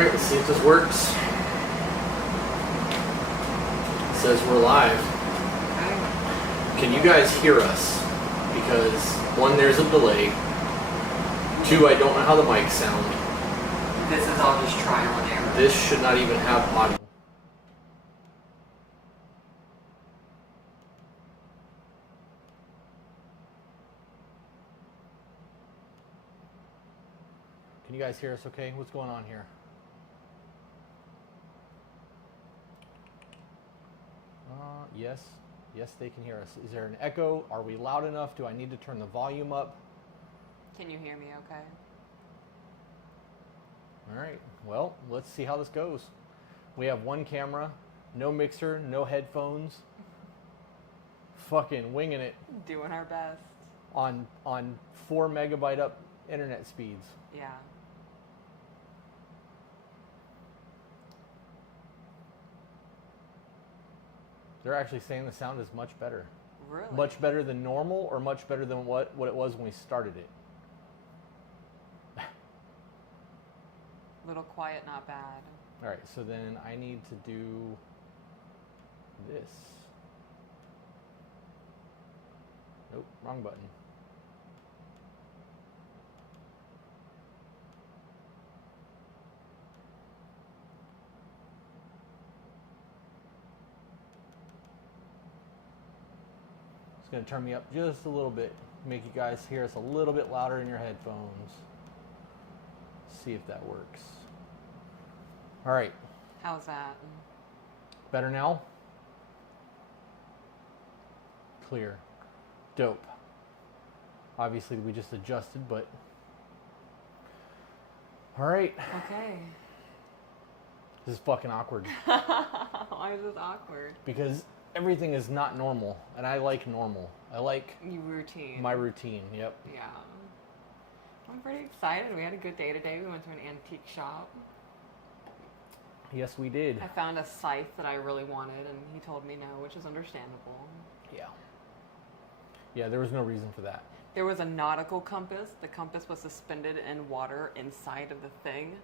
Alright, let's see if this works. It says we're live. Can you guys hear us? Because one, there's a delay. Two, I don't know how the mics sound. This is all just trial and error. This should not even have audio. Can you guys hear us okay? What's going on here? Yes. Yes, they can hear us. Is there an echo? Are we loud enough? Do I need to turn the volume up? Can you hear me okay? All right. Well, let's see how this goes. We have one camera, no mixer, no headphones. Fucking winging it. Doing our best. On 4 megabyte up internet speeds. Yeah. They're actually saying the sound is much better. Really? Much better than normal, or much better than what it was when we started it. Little quiet, not bad. All right, so then I need to do this. Nope, wrong button. It's going to turn me up just a little bit, make you guys hear us a little bit louder in your headphones. See if that works. All right. How's that? Better now? Clear. Dope. Obviously we just adjusted, but all right. Okay. This is fucking awkward. Why is this awkward? Because everything is not normal, and I like normal. I like routine. my routine. Yep. Yeah. I'm pretty excited. We had a good day today. We went to an antique shop. Yes, we did. I found a scythe that I really wanted, and he told me no, which is understandable. Yeah. Yeah, there was no reason for that. There was a nautical compass. The compass was suspended in water inside of the thing.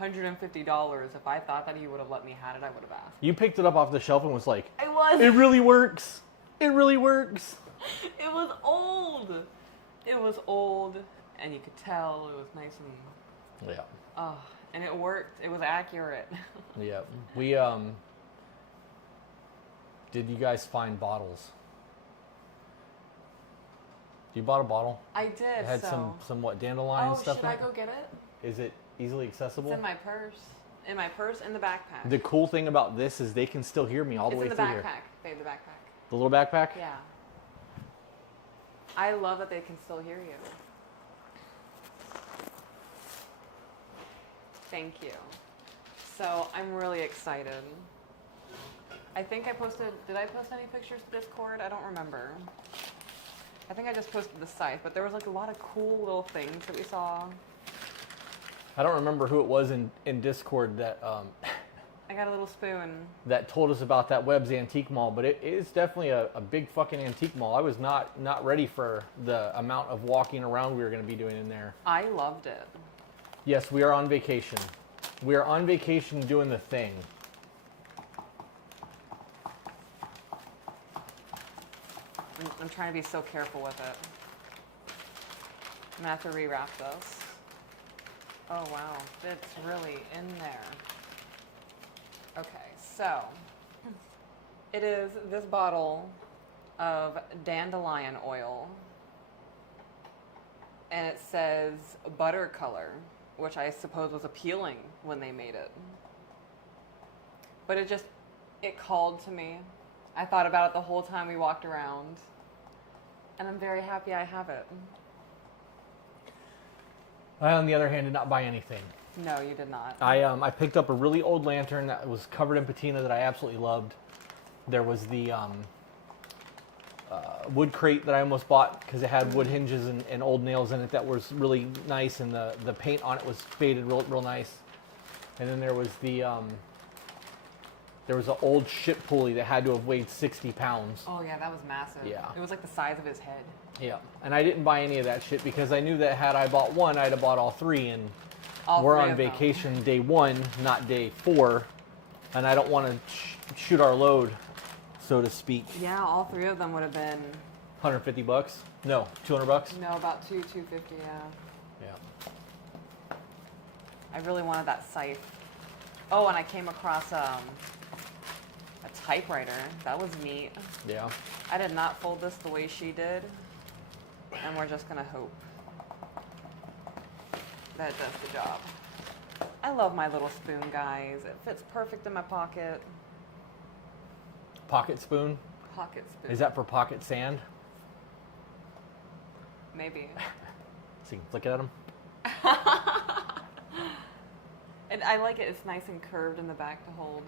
$150. If I thought that he would have let me have it, I would have asked. You picked it up off the shelf and was like, I was. It really works. It really works. It was old. It was old, and you could tell it was nice and... Yeah. Oh, and it worked. It was accurate. Yeah. We, did you guys find bottles? You bought a bottle? I did, It had some what, dandelion stuff should in I it? go get it? Is it easily accessible? It's in my purse. In my purse, in the backpack. The cool thing about this is they can still hear me all the way It's in through the here. backpack, babe, the backpack. The little backpack? Yeah. I love that they can still hear you. Thank you. So, I'm really excited. I think I posted, did I post any pictures to Discord? I don't remember. I think I just posted the site, but there was like a lot of cool little things that we saw. I don't remember who it was in Discord that I got a little spoon. that told us about that Webb's Antique Mall, but it is definitely a big fucking antique mall. I was not ready for the amount of walking around we were going to be doing in there. I loved it. Yes, we are on vacation. We are on vacation doing the thing. I'm trying to be so careful with it. I'm going to have to rewrap this. Oh, wow. It's really in there. Okay, so it is this bottle of dandelion oil. And it says butter color, which I suppose was appealing when they made it. But it called to me. I thought about it the whole time we walked around. And I'm very happy I have it. I, on the other hand, did not buy anything. No, you did not. I picked up a really old lantern that was covered in patina that I absolutely loved. There was the wood crate that I almost bought because it had wood hinges and old nails in it that was really nice, and the paint on it was faded real nice. And then there was there was an old ship pulley that had to have weighed 60 pounds. Oh yeah, that was massive. Yeah. It was like the size of his head. Yeah, and I didn't buy any of that shit because I knew that had I bought one, I'd have bought all three, and All we're three on of them. vacation day 1, not day 4, and I don't want to shoot our load, so to speak. Yeah, all 3 of them would have been, $150? No, $200? no, about $250, yeah. Yeah. I really wanted that scythe. Oh, and I came across a typewriter. That was neat. Yeah. I did not fold this the way she did, and we're just gonna hope that it does the job. I love my little spoon, guys. It fits perfect in my pocket. Pocket spoon? Pocket spoon. Is that for pocket sand? Maybe. So you can flick it at them? And I like it. It's nice and curved in the back to hold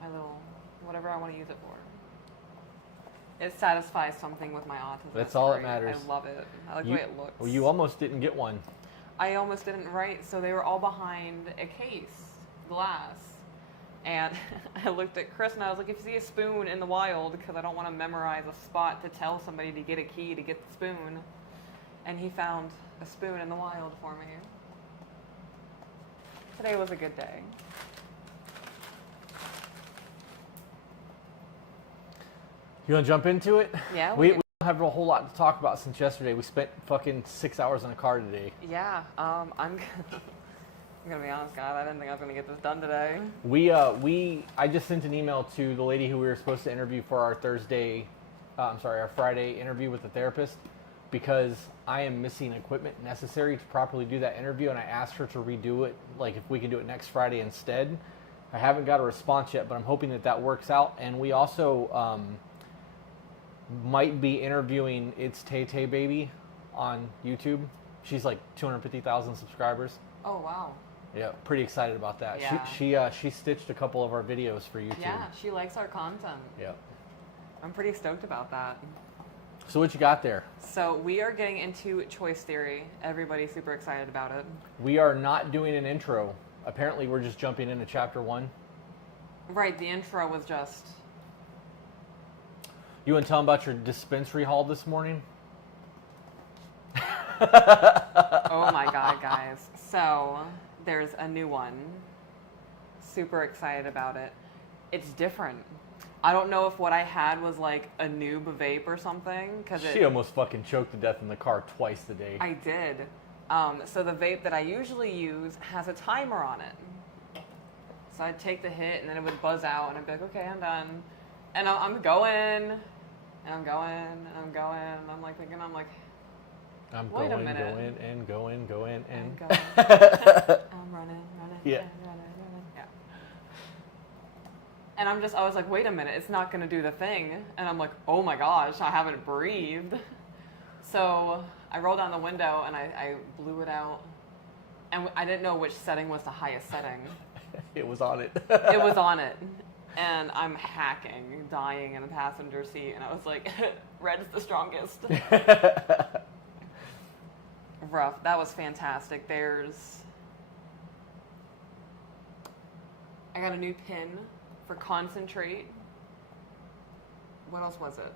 my little, whatever I want to use it for. It satisfies something with my autism. That's It's all that great. matters. I love it. I like the way it looks. Well, you almost didn't get one. I almost didn't write, so they were all behind a case, glass. And I looked at Chris and I was like, if you see a spoon in the wild, because I don't want to memorize a spot to tell somebody to get a key to get the spoon. And he found a spoon in the wild for me. Today was a good day. You want to jump into it? Yeah, We we don't have a whole lot to talk about since yesterday. We spent fucking 6 hours in a car today. Yeah, I'm gonna be honest, guys. I didn't think I was gonna get this done today. I just sent an email to the lady who we were supposed to interview for our our Friday interview with the therapist, because I am missing equipment necessary to properly do that interview, and I asked her to redo it, like if we can do it next Friday instead. I haven't got a response yet, but I'm hoping that works out. And we also might be interviewing It's Tay Tay Baby on YouTube. She's like 250,000 subscribers. Oh wow. Yeah, pretty excited about that. Yeah. She stitched a couple of our videos for YouTube. Yeah, she likes our content. Yeah. I'm pretty stoked about that. So what you got there? So we are getting into choice theory. Everybody's super excited about it. We are not doing an intro. Apparently, we're just jumping into chapter 1. Right, the intro was just... You want to tell them about your dispensary haul this morning? Oh my god, guys. So, there's a new one. Super excited about it. It's different. I don't know if what I had was like a noob vape or something. She almost fucking choked to death in the car twice today. I did. So the vape that I usually use has a timer on it. So I'd take the hit and then it would buzz out and I'd be like, okay, I'm done. And I'm going, and I'm going, and I'm going. And I'm like thinking, I'm wait a minute. going, and. I'm running. Yeah. Running. Yeah. And I was like, wait a minute, it's not going to do the thing. And I'm like, oh my gosh, I haven't breathed. So I rolled down the window and I blew it out. And I didn't know which setting was the highest setting. It was on it. It was on it. And I'm hacking, dying in the passenger seat. And I was like, red's the strongest. Rough. That was fantastic. I got a new pin for concentrate. What else was it?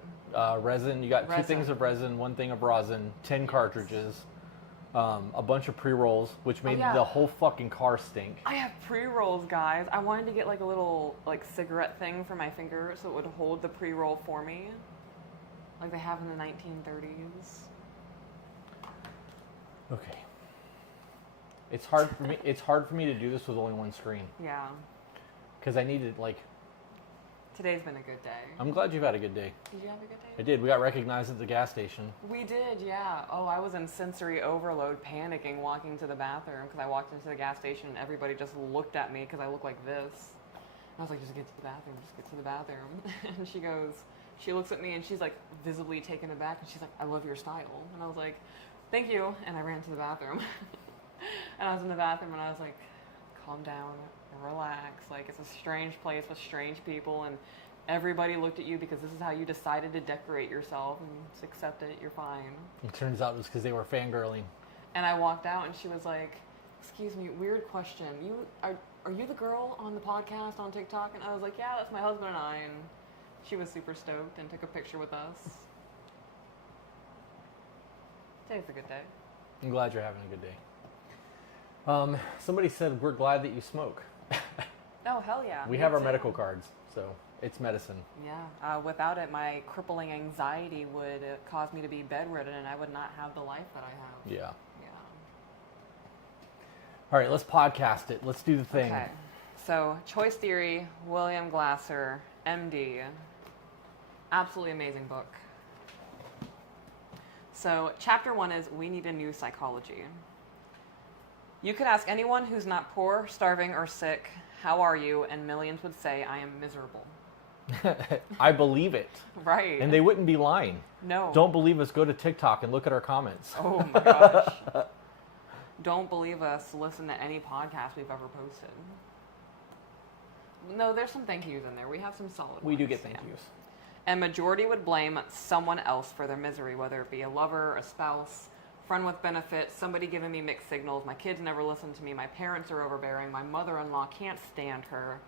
Resin. You got Resin. 2 things of resin, 1 thing of rosin, 10 cartridges, a bunch of pre-rolls, which made yeah. the whole fucking car stink. I have pre-rolls, guys. I wanted to get like a little cigarette thing for my finger so it would hold the pre-roll for me. Like they have in the 1930s. Okay. It's hard for me to do this with only 1 screen. Yeah. Because I needed, Today's been a good day. I'm glad you've had a good day. Did you have a good day? I did. We got recognized at the gas station. We did, yeah. Oh, I was in sensory overload, panicking, walking to the bathroom because I walked into the gas station and everybody just looked at me because I look like this. And I was like, just get to the bathroom, just get to the bathroom. And she looks at me and she's like visibly taken aback and she's like, I love your style. And I was like, thank you. And I ran to the bathroom. And I was in the bathroom and I was like, calm down, relax. Like, it's a strange place with strange people and everybody looked at you because this is how you decided to decorate yourself and just accept it, you're fine. It turns out it was because they were fangirling. And I walked out and she was like, excuse me, weird question. Are you the girl on the podcast on TikTok? And I was like, yeah, that's my husband and I. And she was super stoked and took a picture with us. Today's a good day. I'm glad you're having a good day. Somebody said we're glad that you smoke. Oh, hell yeah. We me have our too. medical cards, so it's medicine. Yeah. Without it, my crippling anxiety would cause me to be bedridden, and I would not have the life that I have. Yeah. Yeah. All right, let's podcast it. Let's do the thing. Okay. So, Choice Theory, William Glasser, MD. Absolutely amazing book. So, chapter 1 is We Need a New Psychology. You could ask anyone who's not poor, starving, or sick, how are you? And millions would say, I am miserable. I believe it. Right. And they wouldn't be lying. No. Don't believe us, go to TikTok and look at our comments. Oh my gosh. Don't believe us, listen to any podcast we've ever posted. No, there's some thank yous in there. We have some solid We do ones, get thank yeah. yous. And majority would blame someone else for their misery, whether it be a lover, a spouse, friend with benefits, somebody giving me mixed signals, my kids never listen to me, my parents are overbearing, my mother-in-law can't stand her,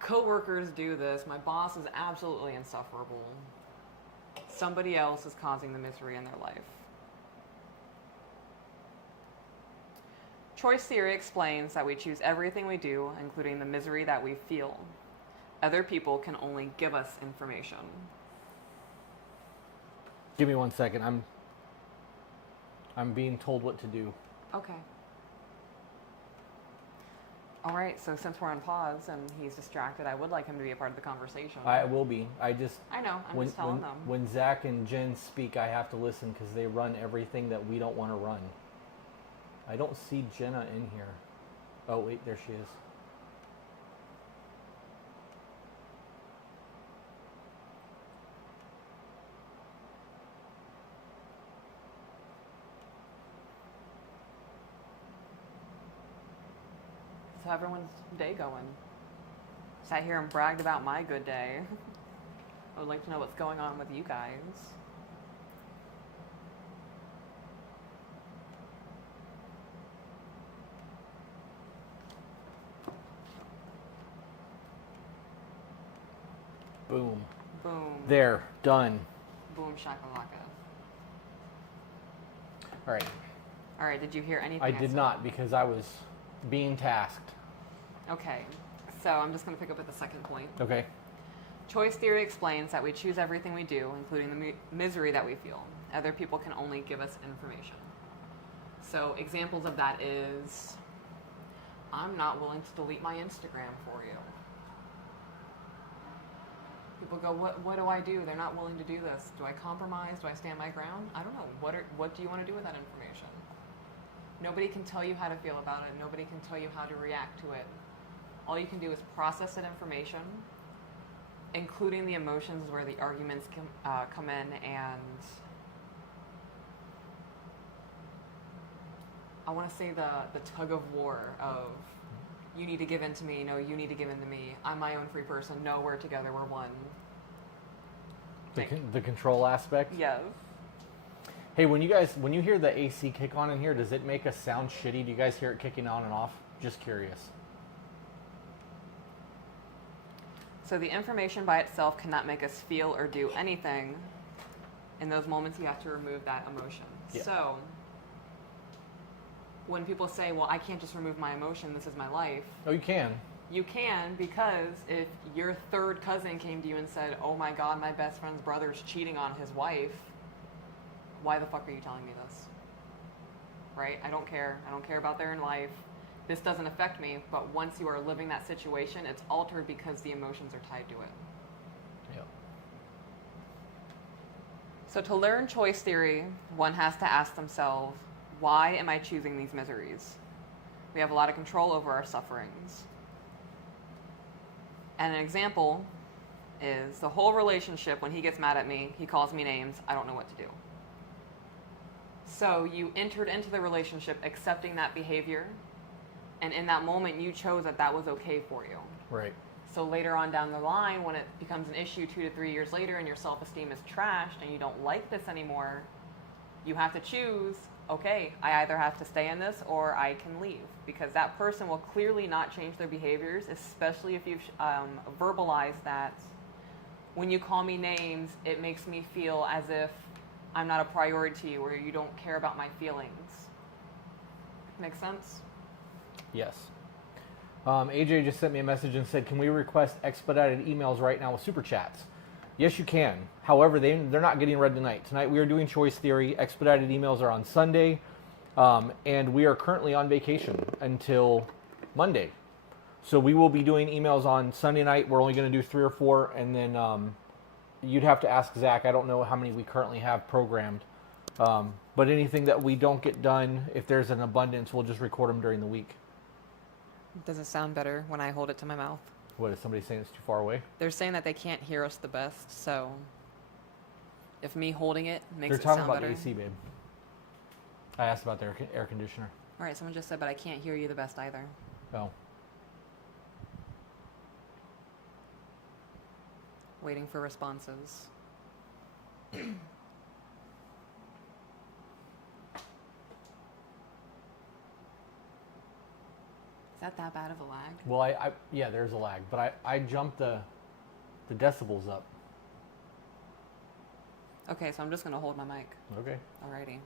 co-workers do this, my boss is absolutely insufferable. Somebody else is causing the misery in their life. Choice theory explains that we choose everything we do, including the misery that we feel. Other people can only give us information. Give me 1 second. I'm being told what to do. Okay. All right, so since we're on pause and he's distracted, I would like him to be a part of the conversation. I will be. I know, I'm just telling them. When Zach and Jen speak, I have to listen because they run everything that we don't want to run. I don't see Jenna in here. Oh, wait, there she is. So everyone's day going? Sat here and bragged about my good day. I would like to know what's going on with you guys. Boom. Boom. There. Done. Boom shakalaka. All right. All right, did you hear anything? I did said? not because I was being tasked. Okay, so I'm just going to pick up at the second point. Okay. Choice theory explains that we choose everything we do, including the misery that we feel. Other people can only give us information. So examples of that is, I'm not willing to delete my Instagram for you. People go, what do I do? They're not willing to do this. Do I compromise? Do I stand my ground? I don't know. What do you want to do with that information? Nobody can tell you how to feel about it. Nobody can tell you how to react to it. All you can do is process that information, including the emotions where the arguments come in, and I want to say the tug of war of you need to give in to me, no, you need to give in to me. I'm my own free person. No, we're together, we're one. The control aspect? Yes. Hey, when you hear the AC kick on in here, does it make us sound shitty? Do you guys hear it kicking on and off? Just curious. So the information by itself cannot make us feel or do anything. In those moments, you have to remove that emotion. Yeah. So when people say, well, I can't just remove my emotion, this is my life. Oh, you can. You can, because if your third cousin came to you and said, oh my God, my best friend's brother's cheating on his wife, why the fuck are you telling me this? Right? I don't care. I don't care about their life. This doesn't affect me, but once you are living that situation, it's altered because the emotions are tied to it. Yeah. So to learn choice theory, one has to ask themselves, why am I choosing these miseries? We have a lot of control over our sufferings. And an example is the whole relationship, when he gets mad at me, he calls me names, I don't know what to do. So you entered into the relationship accepting that behavior, and in that moment you chose that that was okay for you. Right. So later on down the line, when it becomes an issue 2 to 3 years later and your self-esteem is trashed and you don't like this anymore, you have to choose, okay, I either have to stay in this or I can leave, because that person will clearly not change their behaviors, especially if you've verbalized that when you call me names, it makes me feel as if I'm not a priority to you or you don't care about my feelings. Make sense? Yes. AJ just sent me a message and said, can we request expedited emails right now with super chats? Yes, you can. However, they're not getting read tonight. Tonight we are doing choice theory. Expedited emails are on Sunday. And we are currently on vacation until Monday. So we will be doing emails on Sunday night. We're only going to do 3 or 4. And then you'd have to ask Zach. I don't know how many we currently have programmed. But anything that we don't get done, if there's an abundance, we'll just record them during the week. Does it sound better when I hold it to my mouth? What, is somebody saying it's too far away? They're saying that they can't hear us the best, so if me holding it makes They're it talking sound about better. the AC, babe. I asked about their air conditioner. All right, someone just said, but I can't hear you the best either. Oh. Waiting for responses. Is that bad of a lag? Well, yeah, there's a lag, but I jumped the decibels up. Okay, so I'm just going to hold my mic. Okay. Alrighty.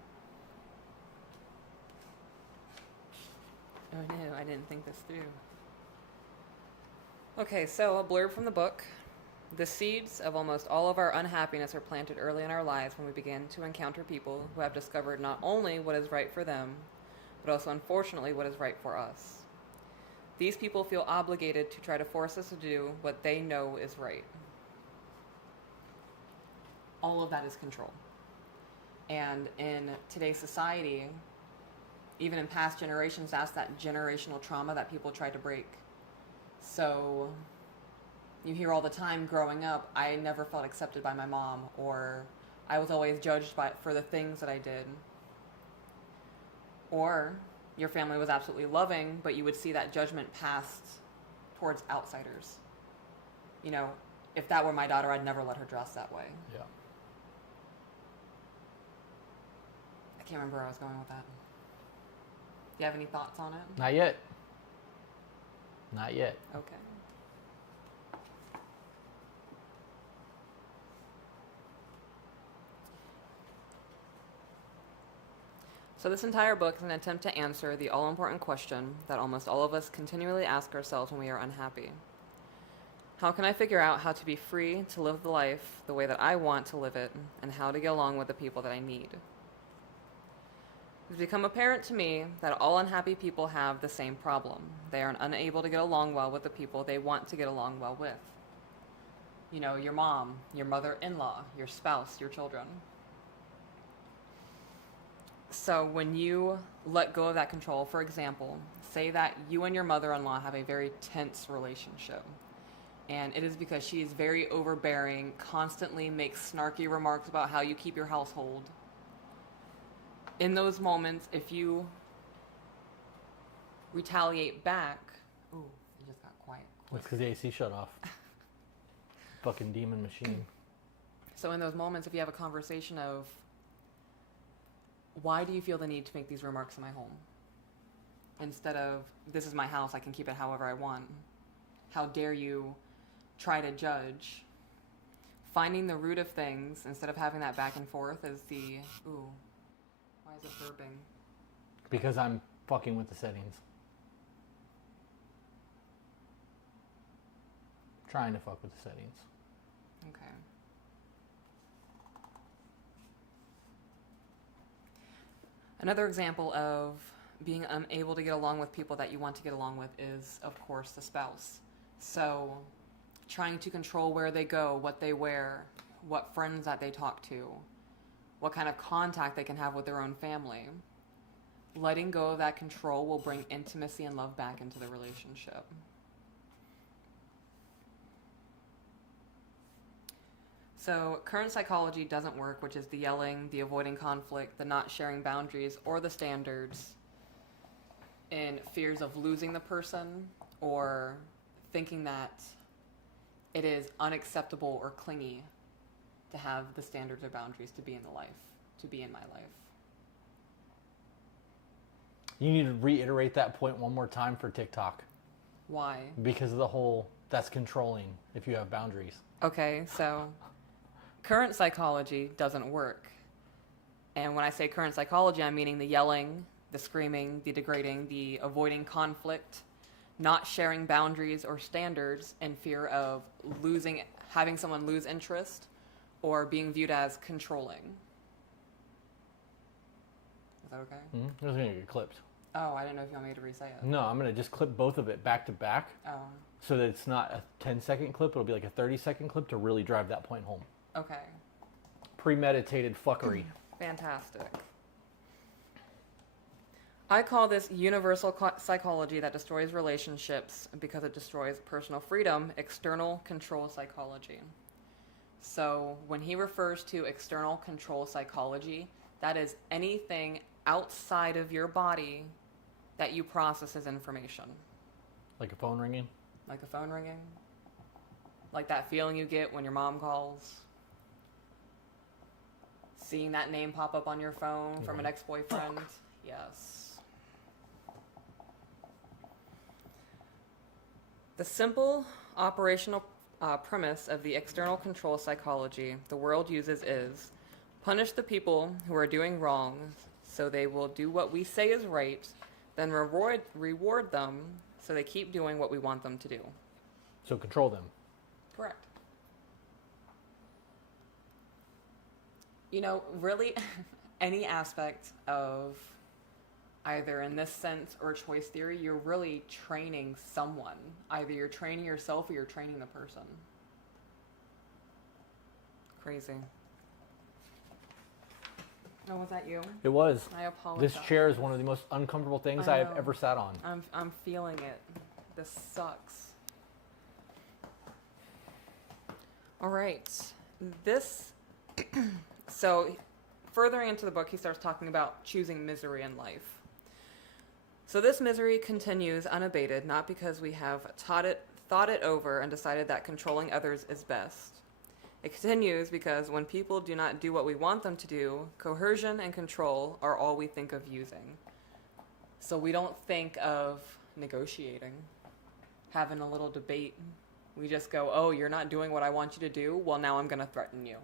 Oh no, I didn't think this through. Okay, so a blurb from the book. The seeds of almost all of our unhappiness are planted early in our lives when we begin to encounter people who have discovered not only what is right for them, but also, unfortunately, what is right for us. These people feel obligated to try to force us to do what they know is right. All of that is control. And in today's society, even in past generations, that's that generational trauma that people try to break. So you hear all the time growing up, I never felt accepted by my mom, or I was always judged for the things that I did. Or your family was absolutely loving, but you would see that judgment passed towards outsiders. You know, if that were my daughter, I'd never let her dress that way. Yeah. I can't remember where I was going with that. Do you have any thoughts on it? Not yet. Not yet. Okay. So this entire book is an attempt to answer the all-important question that almost all of us continually ask ourselves when we are unhappy. How can I figure out how to be free to live the life the way that I want to live it, and how to get along with the people that I need? It's become apparent to me that all unhappy people have the same problem. They are unable to get along well with the people they want to get along well with. You know, your mom, your mother-in-law, your spouse, your children. So when you let go of that control, for example, say that you and your mother-in-law have a very tense relationship, and it is because she is very overbearing, constantly makes snarky remarks about how you keep your household. In those moments, if you retaliate back, ooh, it just got quiet. That's because the AC shut off. Fucking demon machine. So in those moments, if you have a conversation of, why do you feel the need to make these remarks in my home? Instead of, this is my house, I can keep it however I want. How dare you try to judge? Finding the root of things, instead of having that back and forth, is the, ooh, why is it burping? Because I'm fucking with the settings. Trying to fuck with the settings. Okay. Another example of being unable to get along with people that you want to get along with is, of course, the spouse. So, trying to control where they go, what they wear, what friends that they talk to, what kind of contact they can have with their own family. Letting go of that control will bring intimacy and love back into the relationship. So current psychology doesn't work, which is the yelling, the avoiding conflict, the not sharing boundaries or the standards, in fears of losing the person or thinking that it is unacceptable or clingy to have the standards or boundaries to be in my life. You need to reiterate that point one more time for TikTok. Why? Because of the whole, that's controlling if you have boundaries. Okay, so current psychology doesn't work. And when I say current psychology, I'm meaning the yelling, the screaming, the degrading, the avoiding conflict, not sharing boundaries or standards in fear of having someone lose interest, or being viewed as controlling. Is that okay? It was going to get clipped. Oh, I didn't know if you want me to re-say it. No, I'm going to just clip both of it back to back. Oh. So that it's not a 10-second clip. It'll be like a 30-second clip to really drive that point home. Okay. Premeditated fuckery. Fantastic. I call this universal psychology that destroys relationships because it destroys personal freedom, external control psychology. So when he refers to external control psychology, that is anything outside of your body that you process as information. Like a phone ringing? Like a phone ringing. Like that feeling you get when your mom calls. Seeing that name pop up on your phone from an ex-boyfriend. Fuck. Yes. The simple operational premise of the external control psychology the world uses is punish the people who are doing wrong so they will do what we say is right, then reward them so they keep doing what we want them to do. So control them. Correct. You know, really, any aspect of either in this sense or choice theory, you're really training someone. Either you're training yourself or you're training the person. Crazy. Oh, was that you? It was. I apologize. This chair is one of the most uncomfortable things I have ever sat on. I'm feeling it. This sucks. All right. So, furthering into the book, he starts talking about choosing misery in life. So this misery continues unabated, not because we have thought it over and decided that controlling others is best. It continues because when people do not do what we want them to do, coercion and control are all we think of using. So we don't think of negotiating, having a little debate. We just go, oh, you're not doing what I want you to do? Well, now I'm going to threaten you.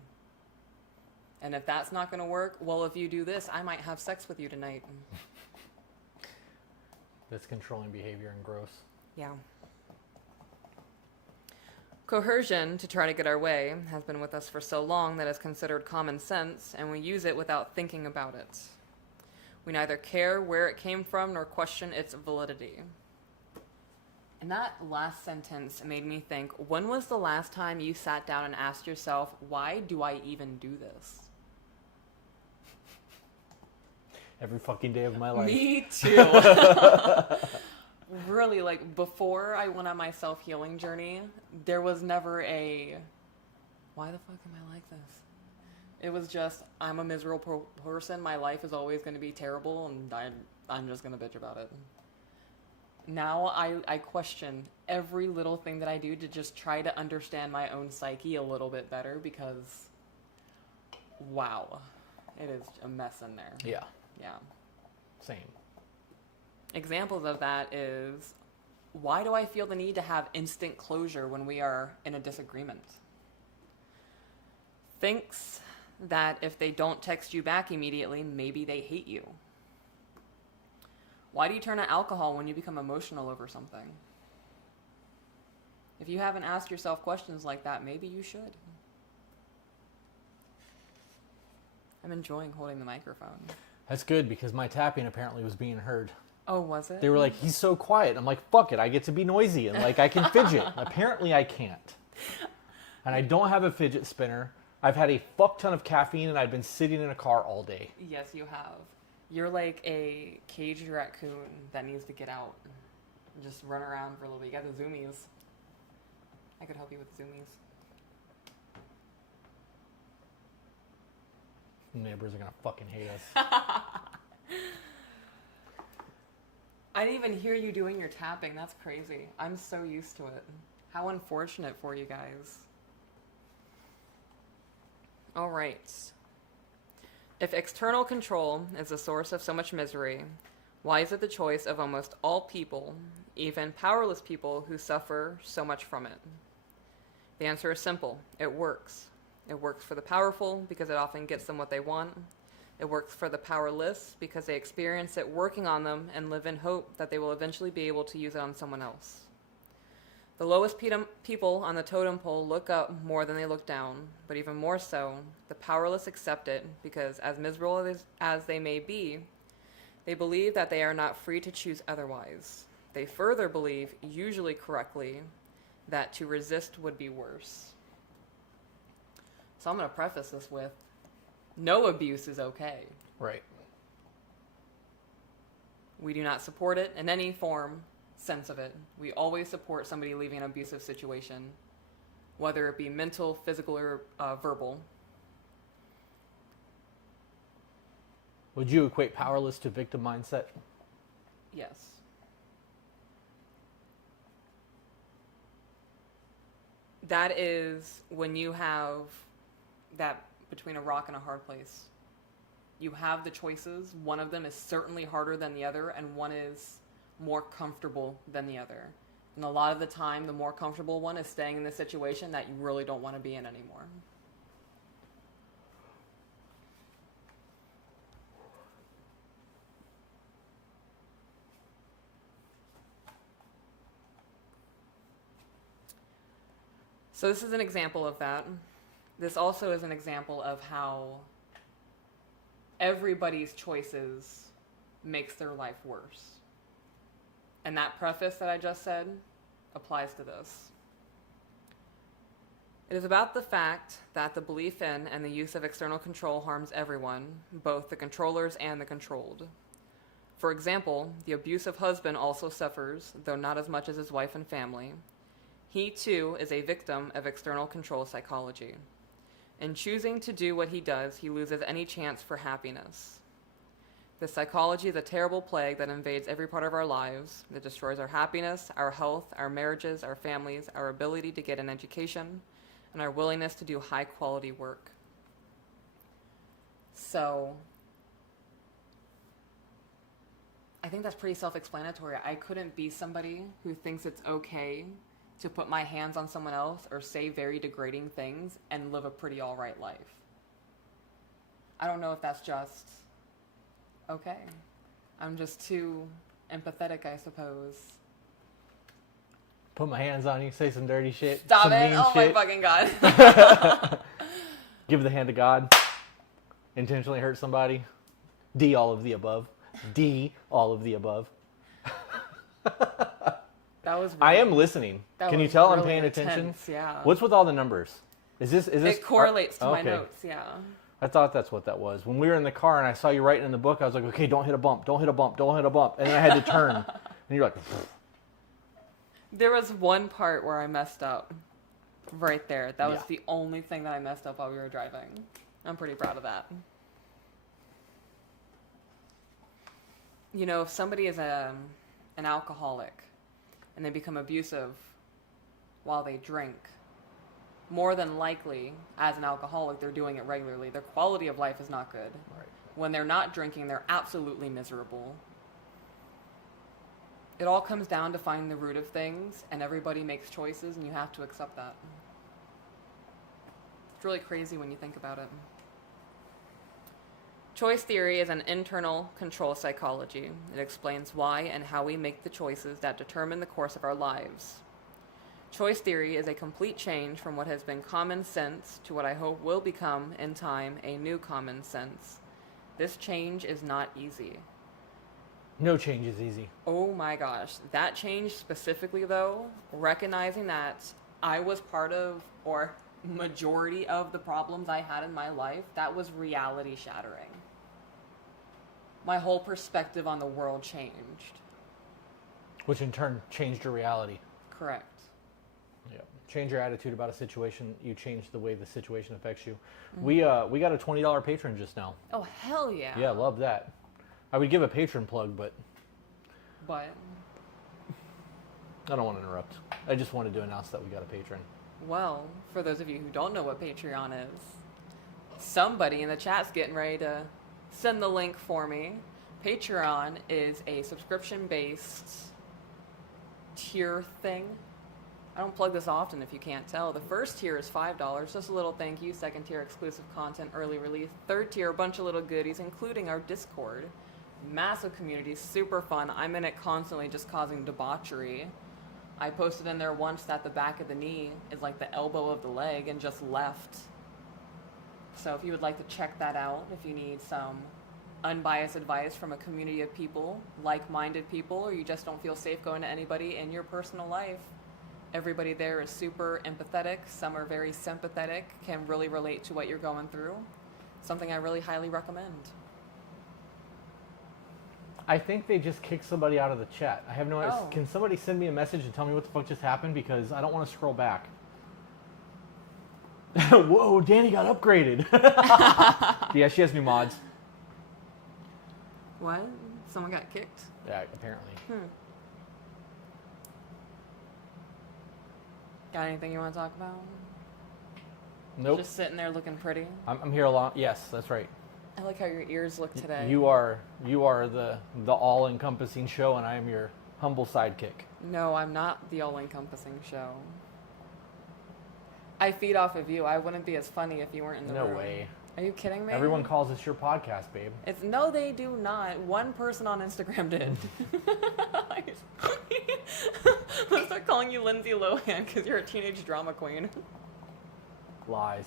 And if that's not going to work, well, if you do this, I might have sex with you tonight. That's controlling behavior and gross. Yeah. Coercion, to try to get our way, has been with us for so long that it's considered common sense, and we use it without thinking about it. We neither care where it came from nor question its validity. And that last sentence made me think, when was the last time you sat down and asked yourself, why do I even do this? Every fucking day of my life. Me too. Really, like, before I went on my self-healing journey, there was never a, why the fuck am I like this? It was just, I'm a miserable person, my life is always going to be terrible, and I'm just going to bitch about it. Now I question every little thing that I do to just try to understand my own psyche a little bit better, because, wow, it is a mess in there. Yeah. Yeah. Same. Examples of that is, why do I feel the need to have instant closure when we are in a disagreement? Thinks that if they don't text you back immediately, maybe they hate you. Why do you turn to alcohol when you become emotional over something? If you haven't asked yourself questions like that, maybe you should. I'm enjoying holding the microphone. That's good, because my tapping apparently was being heard. Oh, was it? They were like, he's so quiet. I'm like, fuck it, I get to be noisy, and like I can fidget. Apparently I can't. And I don't have a fidget spinner. I've had a fuck ton of caffeine, and I've been sitting in a car all day. Yes, you have. You're like a caged raccoon that needs to get out and just run around for a little bit. You got the zoomies. I could help you with the zoomies. Neighbors are gonna fucking hate us. I didn't even hear you doing your tapping. That's crazy. I'm so used to it. How unfortunate for you guys. All right. If external control is the source of so much misery, why is it the choice of almost all people, even powerless people, who suffer so much from it? The answer is simple. It works. It works for the powerful because it often gets them what they want. It It works for the powerless because they experience it working on them and live in hope that they will eventually be able to use it on someone else. The lowest people on the totem pole look up more than they look down, but even more so, the powerless accept it because, as miserable as they may be, they believe that they are not free to choose otherwise. They further believe, usually correctly, that to resist would be worse. So I'm going to preface this with, no abuse is okay. Right. We do not support it in any form, sense of it. We always support somebody leaving an abusive situation, whether it be mental, physical, or verbal. Would you equate powerless to victim mindset? Yes. That is when you have that between a rock and a hard place. You have the choices. One of them is certainly harder than the other, and one is more comfortable than the other. And a lot of the time, the more comfortable one is staying in the situation that you really don't want to be in anymore. So this is an example of that. This also is an example of how everybody's choices makes their life worse. And that preface that I just said applies to this. It is about the fact that the belief in and the use of external control harms everyone, both the controllers and the controlled. For example, the abusive husband also suffers, though not as much as his wife and family. He, too, is a victim of external control psychology. In choosing to do what he does, he loses any chance for happiness. This psychology is a terrible plague that invades every part of our lives. It destroys our happiness, our health, our marriages, our families, our ability to get an education, and our willingness to do high-quality work. So, I think that's pretty self-explanatory. I couldn't be somebody who thinks it's okay to put my hands on someone else or say very degrading things and live a pretty all right life. I don't know if that's just okay. I'm just too empathetic, I suppose. Put my hands on you, say some dirty shit. Stop some it. mean Oh shit. my fucking God. Give the hand to God. Intentionally hurt somebody. D, all of the above. D, all of the above. That was. Really, I am listening. that Can you was tell I'm really paying intense, attention? Yeah. What's with all the numbers? Is this? It correlates to my okay. notes. Yeah. I thought that's what that was. When we were in the car and I saw you writing in the book, I was like, okay, don't hit a bump, don't hit a bump, don't hit a bump. And then I had to turn. And you're like, pfft. There was one part where I messed up. Right there. That was Yeah. the only thing that I messed up while we were driving. I'm pretty proud of that. You know, if somebody is an alcoholic and they become abusive while they drink, more than likely, as an alcoholic, they're doing it regularly. Their quality of life is not good. Right. When they're not drinking, they're absolutely miserable. It all comes down to finding the root of things, and everybody makes choices, and you have to accept that. It's really crazy when you think about it. Choice theory is an internal control psychology. It explains why and how we make the choices that determine the course of our lives. Choice theory is a complete change from what has been common sense to what I hope will become, in time, a new common sense. This change is not easy. No change is easy. Oh my gosh. That change specifically, though, recognizing that I was part of, or majority of the problems I had in my life, that was reality shattering. My whole perspective on the world changed. Which in turn changed your reality. Correct. Yeah. Change your attitude about a situation, you change the way the situation affects you. Mm-hmm. We got a $20 patron just now. Oh, hell yeah. Yeah, love that. I would give a patron plug, but But I don't want to interrupt. I just wanted to announce that we got a patron. well, for those of you who don't know what Patreon is, somebody in the chat's getting ready to send the link for me. Patreon is a subscription-based tier thing I don't plug this often if you can't tell. The first tier is $5, just a little thank you. Second tier, exclusive content, early release. Third tier, a bunch of little goodies, including our Discord. Massive community, super fun. I'm in it constantly, just causing debauchery. I posted in there once that the back of the knee is like the elbow of the leg and just left. So if you would like to check that out, if you need some unbiased advice from a community of people, like-minded people, or you just don't feel safe going to anybody in your personal life, everybody there is super empathetic. Some are very sympathetic, can really relate to what you're going through. Something I really highly recommend. I think they just kicked somebody out of the chat. I have no idea. Oh. Can somebody send me a message and tell me what the fuck just happened? Because I don't want to scroll back. Whoa, Danny got upgraded. Yeah, she has new mods. What? Someone got kicked? Yeah, apparently. Got anything you want to talk about? Nope. Just sitting there looking pretty. I'm here a lot. Yes, that's right. I like how your ears look today. You are the all-encompassing show, and I am your humble sidekick. No, I'm not the all-encompassing show. I feed off of you. I wouldn't be as funny if you weren't in the room. No way. Are you kidding me? Everyone calls this your podcast, babe. No, they do not. One person on Instagram did. I'll start calling you Lindsay Lohan because you're a teenage drama queen. Lies.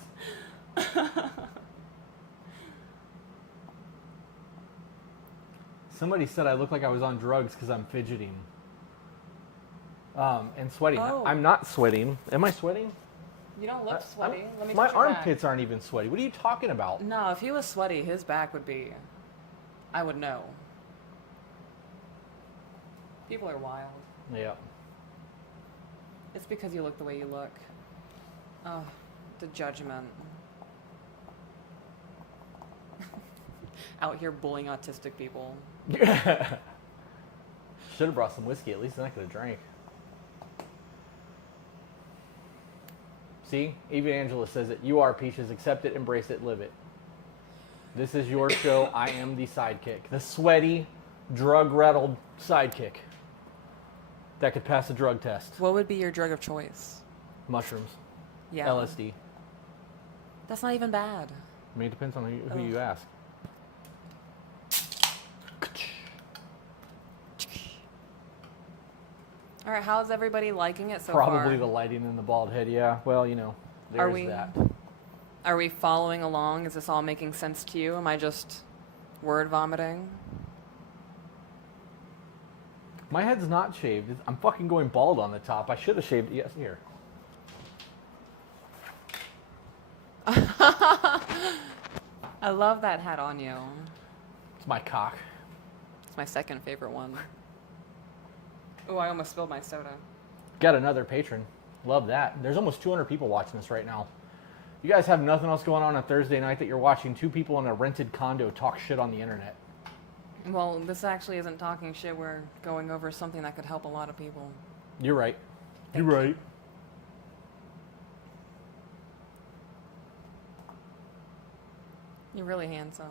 Somebody said I look like I was on drugs because I'm fidgeting. And sweating. Oh. I'm not sweating. Am I sweating? You don't look sweaty. Let me My touch your back. armpits aren't even sweaty. What are you talking about? No, if he was sweaty, his back would be... I would know. People are wild. Yeah. It's because you look the way you look. Oh, the judgment. Out here bullying autistic people. Should have brought some whiskey. At least then I could have drank. See? Even Angela says it. You are Peaches. Accept it, embrace it, live it. This is your show. I am the sidekick. The sweaty, drug-rattled sidekick that could pass a drug test. What would be your drug of choice? Mushrooms. Yeah. LSD. That's not even bad. I mean, it depends on who you ask. All right, how's everybody liking it so Probably far? the lighting in the bald head. Yeah, well, you know, there's that. Are we following along? Is this all making sense to you? Am I just word vomiting? My head's not shaved. I'm fucking going bald on the top. I should have shaved it. Yes, here. I love that hat on you. It's my cock. It's my second favorite one. Oh, I almost spilled my soda. Got another patron. Love that. There's almost 200 people watching this right now. You guys have nothing else going on Thursday night that you're watching two people in a rented condo talk shit on the internet. Well, this actually isn't talking shit. We're going over something that could help a lot of people. You're right. Thank You're you. right. You're really handsome.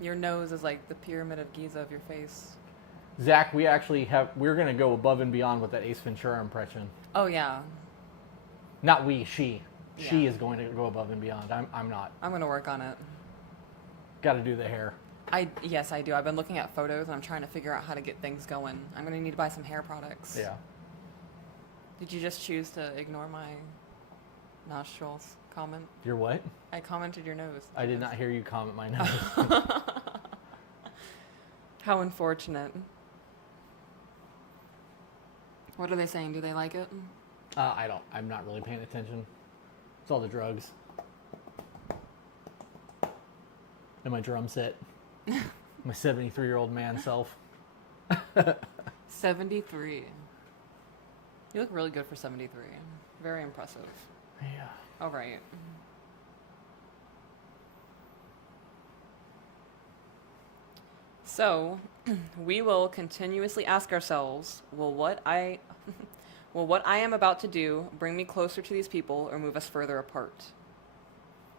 Your nose is like the pyramid of Giza of your face. Zach, we're going to go above and beyond with that Ace Ventura impression. Oh, yeah. Not we, she. Yeah. She is going to go above and beyond. I'm not. I'm going to work on it. Got to do the hair. Yes, I do. I've been looking at photos and I'm trying to figure out how to get things going. I'm going to need to buy some hair products. Yeah. Did you just choose to ignore my nostrils comment? Your what? I commented your nose. I did not hear you comment my nose. How unfortunate. What are they saying? Do they like it? I'm not really paying attention. It's all the drugs. And my drum set. My 73-year-old man self. 73. You look really good for 73. Very impressive. Yeah. All right. So, we will continuously ask ourselves, will what I am about to do bring me closer to these people or move us further apart?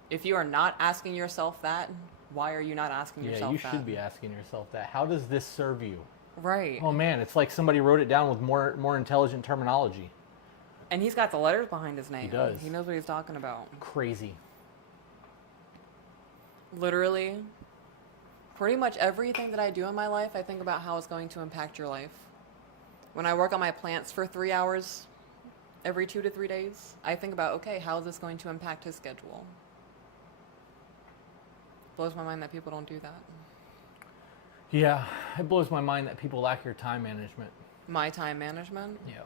If you are not asking yourself that, why are you not asking yourself that? Yeah, you should be asking yourself that. How does this serve you? Right. Oh man, it's like somebody wrote it down with more intelligent terminology. And he's got the letters behind his name. He does. He knows what he's talking about. Crazy. Literally, pretty much everything that I do in my life, I think about how it's going to impact your life. When I work on my plants for 3 hours every 2 to 3 days, I think about, okay, how is this going to impact his schedule? Blows my mind that people don't do that. Yeah, it blows my mind that people lack your time management. My time management? Yeah.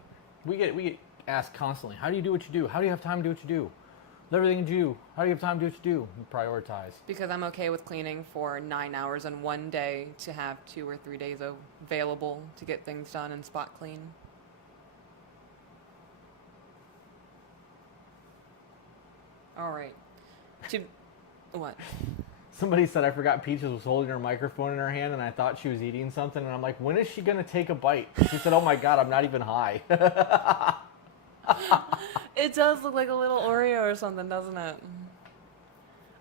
We get asked constantly, how do you do what you do? How do you have time to do what you do? With everything you do, how do you have time to do what you do? You prioritize. Because I'm okay with cleaning for 9 hours in one day to have 2 or 3 days available to get things done and spot clean. All right. What? Somebody said I forgot Peaches was holding her microphone in her hand and I thought she was eating something. And I'm like, when is she going to take a bite? She said, oh my God, I'm not even high. It does look like a little Oreo or something, doesn't it?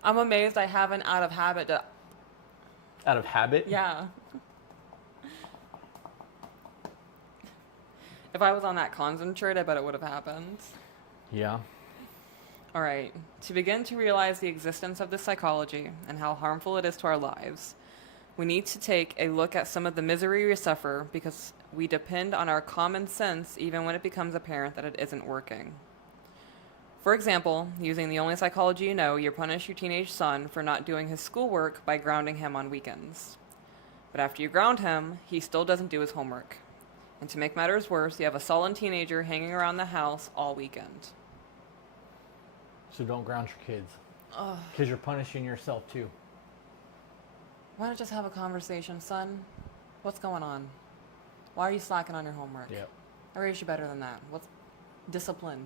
I'm amazed I haven't out of habit. Out of habit? Yeah. If I was on that concentrate, I bet it would have happened. Yeah. All right. To begin to realize the existence of this psychology and how harmful it is to our lives, we need to take a look at some of the misery we suffer because we depend on our common sense even when it becomes apparent that it isn't working. For example, using the only psychology you know, you punish your teenage son for not doing his schoolwork by grounding him on weekends. But after you ground him, he still doesn't do his homework. And to make matters worse, you have a sullen teenager hanging around the house all weekend. So don't ground your kids. Because you're punishing yourself too. Why not just have a conversation, son? What's going on? Why are you slacking on your homework? Yep. I raised you better than that. What's discipline?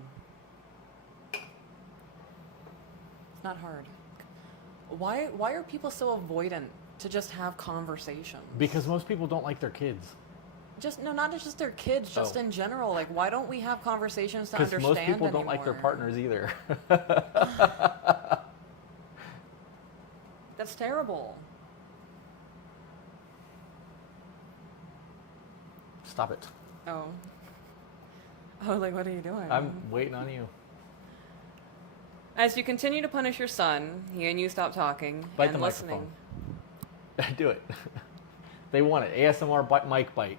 It's not hard. Why are people so avoidant to just have conversations? Because most people don't like their kids. Not just their kids, just in general. Like, why don't we have conversations to understand Because most people don't like their anymore? partners either. That's terrible. Stop it. Oh. Oh, like, what are you doing? I'm waiting on you. As you continue to punish your son, he and you stop talking Bite and the listening. microphone. Do it. They want it. ASMR mic bite.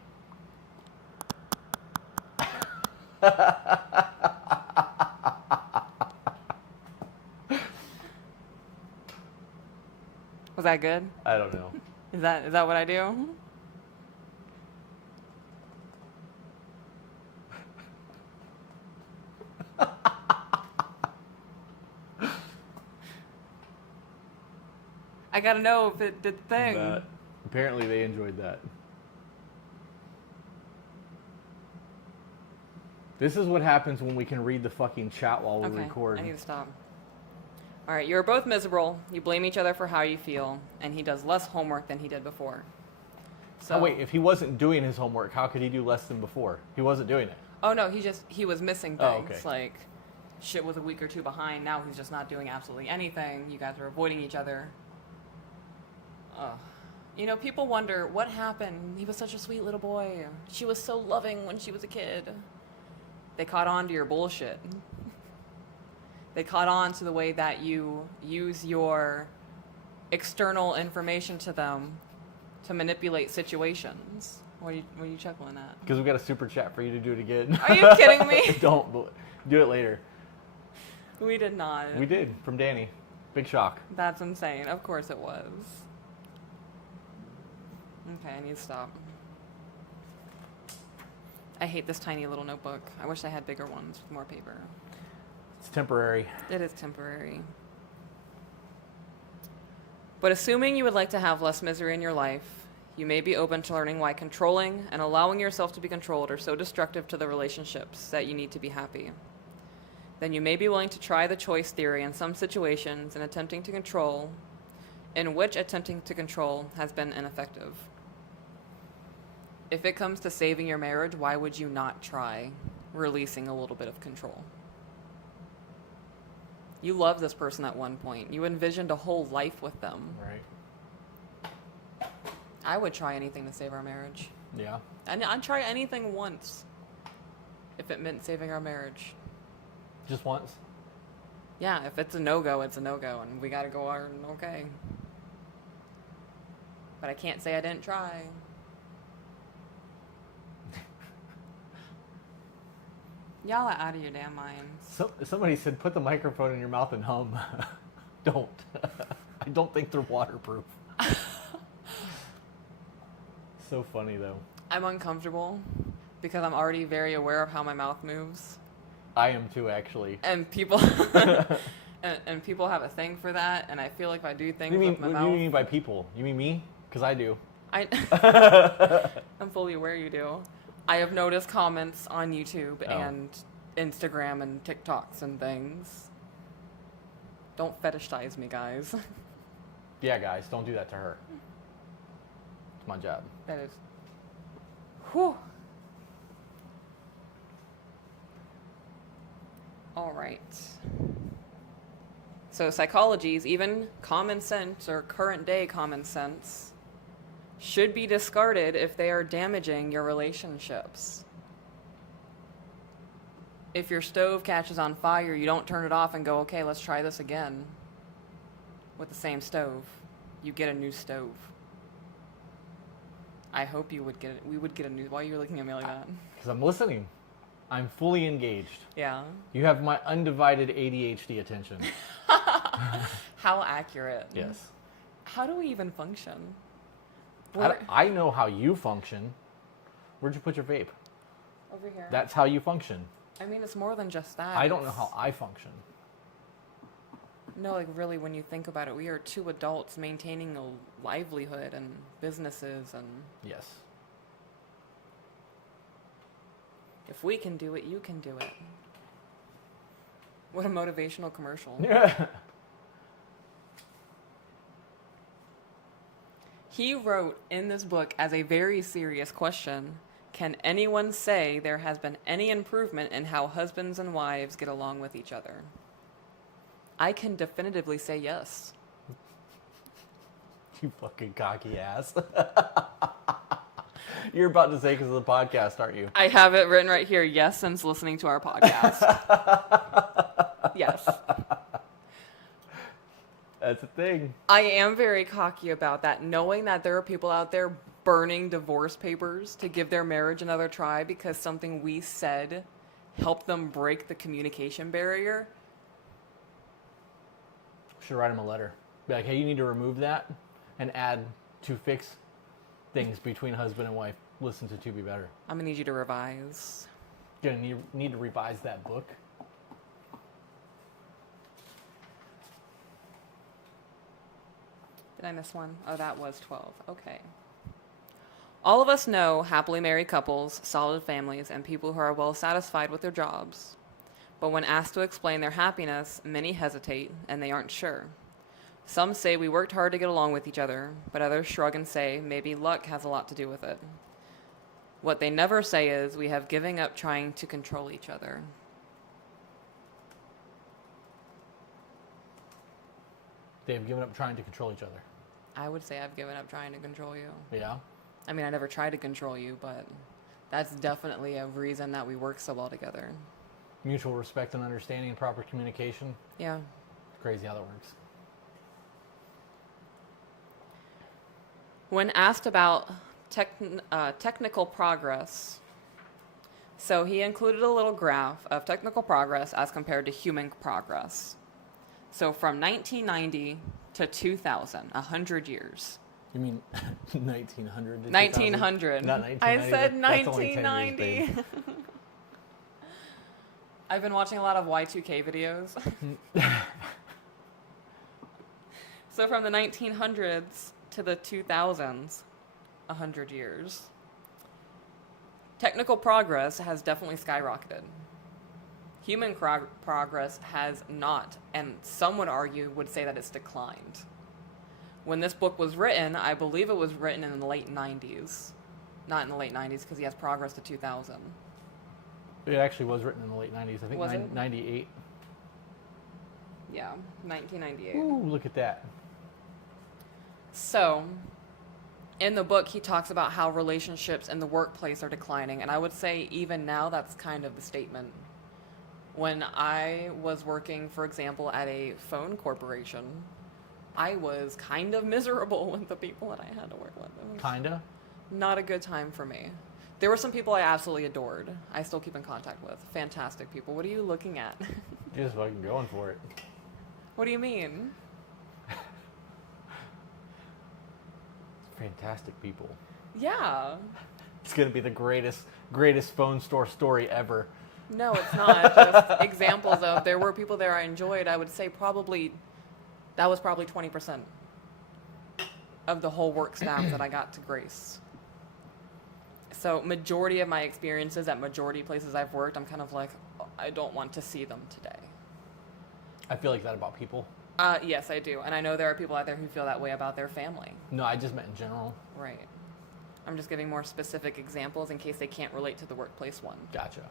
Was that good? I don't know. Is that what I do? I gotta know if it did the thing. Apparently they enjoyed that. This is what happens when we can read the fucking chat while we record. I need to stop. All right, you're both miserable. You blame each other for how you feel, and he does less homework than he did before. So, Oh wait, if he wasn't doing his homework, how could he do less than before? He wasn't doing it. Oh no, he was missing things. Oh, okay. Like, shit was a week or two behind. Now he's just not doing absolutely anything. You guys are avoiding each other. You know, people wonder what happened. He was such a sweet little boy. She was so loving when she was a kid. They caught on to your bullshit. They caught on to the way that you use your external information to them to manipulate situations. What are you chuckling at? Because we got a super chat for you to do it again. Are you kidding me? Don't do it later. We did not. We did, from Danny. Big shock. That's insane. Of course it was. Okay, I need to stop. I hate this tiny little notebook. I wish I had bigger ones with more paper. It's temporary. It is temporary. But assuming you would like to have less misery in your life, you may be open to learning why controlling and allowing yourself to be controlled are so destructive to the relationships that you need to be happy. Then you may be willing to try the choice theory in some situations in attempting to control, in which attempting to control has been ineffective. If it comes to saving your marriage, why would you not try releasing a little bit of control? You loved this person at one point. You envisioned a whole life with them. Right. I would try anything to save our marriage. Yeah. And I'd try anything once if it meant saving our marriage. Just once? Yeah, if it's a no-go, it's a no-go, and we gotta go on, okay. But I can't say I didn't try. Y'all are out of your damn minds. Somebody said, put the microphone in your mouth and hum. Don't. I don't think they're waterproof. So funny, though. I'm uncomfortable because I'm already very aware of how my mouth moves. I am too, actually. And people and people have a thing for that, and I feel like if I do things with my What mouth... do you mean by people? You mean me? Because I do. I'm fully aware you do. I have noticed comments on YouTube and Instagram and TikToks and things. Don't fetishize me, guys. Yeah, guys, don't do that to her. It's my job. That is... Whew. All right. So psychology's even common sense or current day common sense should be discarded if they are damaging your relationships. If your stove catches on fire, you don't turn it off and go, okay, let's try this again with the same stove. You get a new stove. I hope you would get it. We would get a new... Why are you looking at me like that? Because I'm listening. I'm fully engaged. Yeah. You have my undivided ADHD attention. How accurate. Yes. How do we even function? I know how you function. Where'd you put your vape? Over here. That's how you function. I mean, it's more than just that. I don't know how I function. No, like really, when you think about it, we are two adults maintaining a livelihood and businesses, and Yes. if we can do it, you can do it. What a motivational commercial. Yeah. He wrote in this book as a very serious question, can anyone say there has been any improvement in how husbands and wives get along with each other? I can definitively say yes. You fucking cocky ass. You're about to say because of the podcast, aren't you? I have it written right here, yes, since listening to our podcast. Yes. That's a thing. I am very cocky about that, knowing that there are people out there burning divorce papers to give their marriage another try because something we said helped them break the communication barrier. Should write him a letter. Be like, hey, you need to remove that and add to fix things between husband and wife. Listen to Be Better. I'm going to need you to revise. You're going to need to revise that book. Did I miss one? Oh, that was 12. Okay. All of us know happily married couples, solid families, and people who are well satisfied with their jobs. But when asked to explain their happiness, many hesitate and they aren't sure. Some say we worked hard to get along with each other, but others shrug and say maybe luck has a lot to do with it. What they never say is we have given up trying to control each other. They've given up trying to control each other. I would say I've given up trying to control you. Yeah? I mean, I never tried to control you, but that's definitely a reason that we work so well together. Mutual respect and understanding and proper communication. Yeah. Crazy how that works. When asked about technical progress, so he included a little graph of technical progress as compared to human progress. So from 1990 to 2000, 100 years. You mean 1900 to 1900. 2000? Not 1990. I said That's only 10 years, 1990. babe. I've been watching a lot of Y2K videos. So from the 1900s to the 2000s, 100 years. Technical progress has definitely skyrocketed. Human progress has not, and some would argue, would say that it's declined. When this book was written, I believe it was written in the late 90s. Not in the late 90s, because he has progress to 2000. It actually was written in the late 90s. I think Was it? 98. Yeah, 1998. Ooh, look at that. So, in the book, he talks about how relationships in the workplace are declining, and I would say even now that's kind of the statement. When I was working, for example, at a phone corporation, I was kind of miserable with the people that I had to work with. It was Kinda. not a good time for me. There were some people I absolutely adored. I still keep in contact with. Fantastic people. What are you looking at? Just fucking going for it. What do you mean? Fantastic people. Yeah. It's gonna be the greatest phone store story ever. No, it's not. Just examples of there were people there I enjoyed. I would say that was probably 20% of the whole work staff that I got to grace. So majority of my experiences at majority places I've worked, I'm kind of like, oh, I don't want to see them today. I feel like that about people. Yes, I do. And I know there are people out there who feel that way about their family. No, I just meant in general. Right. I'm just giving more specific examples in case they can't relate to the workplace one. Gotcha.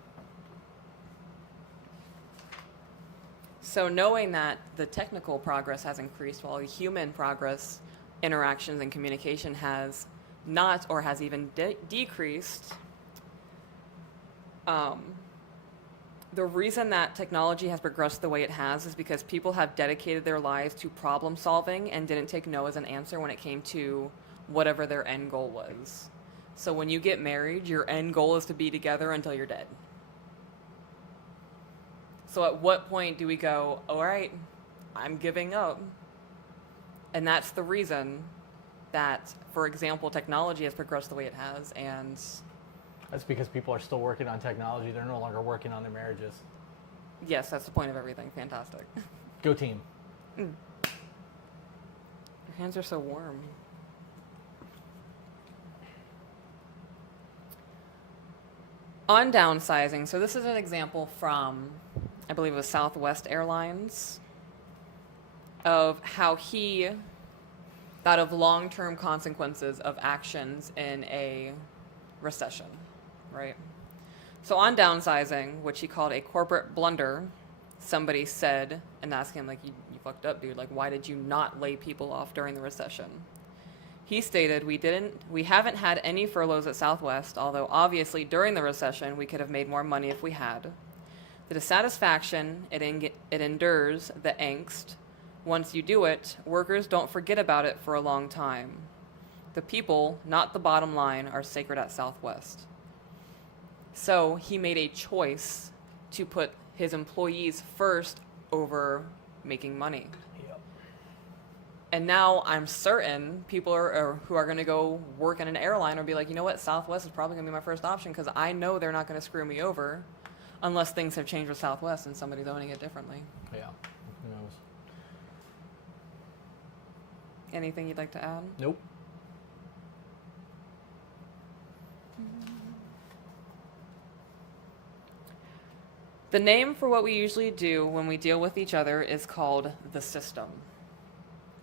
So knowing that the technical progress has increased while the human progress, interactions, and communication has not or has even decreased, the reason that technology has progressed the way it has is because people have dedicated their lives to problem solving and didn't take no as an answer when it came to whatever their end goal was. So when you get married, your end goal is to be together until you're dead. So at what point do we go, all right, I'm giving up? And that's the reason that, for example, technology has progressed the way it has, and That's because people are still working on technology. They're no longer working on their marriages. yes, that's the point of everything. Fantastic. Go team. Your hands are so warm. On downsizing, so this is an example from, I believe it was Southwest Airlines, of how he thought of long-term consequences of actions in a recession, right? So on downsizing, which he called a corporate blunder, somebody said and asked him, like, you fucked up, dude. Like, why did you not lay people off during the recession? He stated, we haven't had any furloughs at Southwest, although obviously during the recession we could have made more money if we had. The dissatisfaction, it endures the angst. Once you do it, workers don't forget about it for a long time. The people, not the bottom line, are sacred at Southwest. So he made a choice to put his employees first over making money. Yep. And now I'm certain people who are going to go work in an airline will be like, you know what, Southwest is probably going to be my first option because I know they're not going to screw me over unless things have changed with Southwest and somebody's owning it differently. Yeah. Who knows? Anything you'd like to add? Nope. The name for what we usually do when we deal with each other is called the system.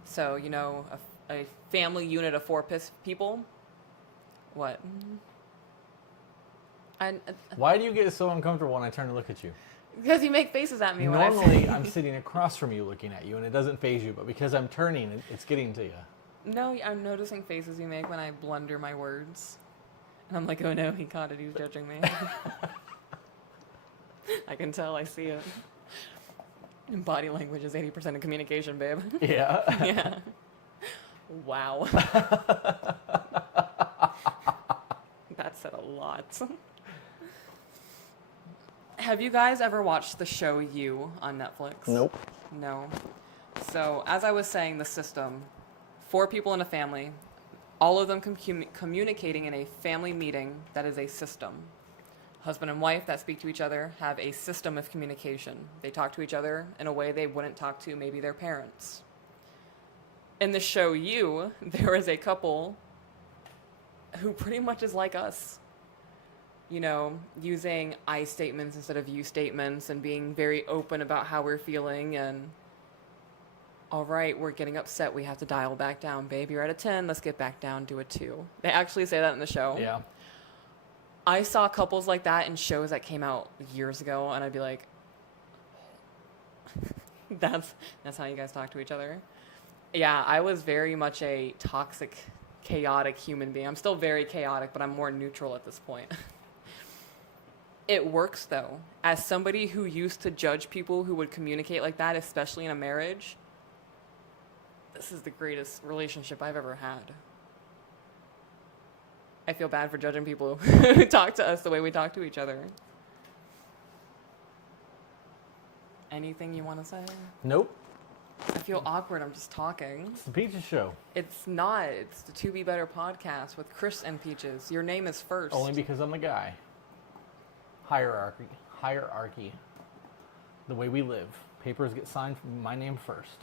So, you know, a family unit of 4 people. What? Why do you get so uncomfortable when I turn to look at you? Because you make faces at me when I Normally, I'm sitting across from you looking at you, and it doesn't faze you, but because I'm turning, it's getting to you. No, I'm noticing faces you make when I blunder my words. And I'm like, oh no, he caught it, he's judging me. I can tell, I see it. And body language is 80% of communication, babe. Yeah. Yeah. Wow. That said a lot. Have you guys ever watched the show You on Netflix? Nope. No. So, as I was saying, the system, 4 people in a family, all of them communicating in a family meeting that is a system. Husband and wife that speak to each other have a system of communication. They talk to each other in a way they wouldn't talk to maybe their parents. In the show You, there is a couple who pretty much is like us. You know, using I statements instead of you statements and being very open about how we're feeling and, all right, we're getting upset. We have to dial back down. Babe, you're at a 10. Let's get back down to a 2. They actually say that in the show. Yeah. I saw couples like that in shows that came out years ago, and I'd be like, that's how you guys talk to each other? Yeah, I was very much a toxic, chaotic human being. I'm still very chaotic, but I'm more neutral at this point. It works, though. As somebody who used to judge people who would communicate like that, especially in a marriage, this is the greatest relationship I've ever had. I feel bad for judging people who talk to us the way we talk to each other. Anything you want to say? Nope. I feel awkward. I'm just talking. It's the Peaches Show. It's not. It's the To Be Better podcast with Chris and Peaches. Your name is first. Only because I'm the guy. Hierarchy. The way we live. Papers get signed from my name first.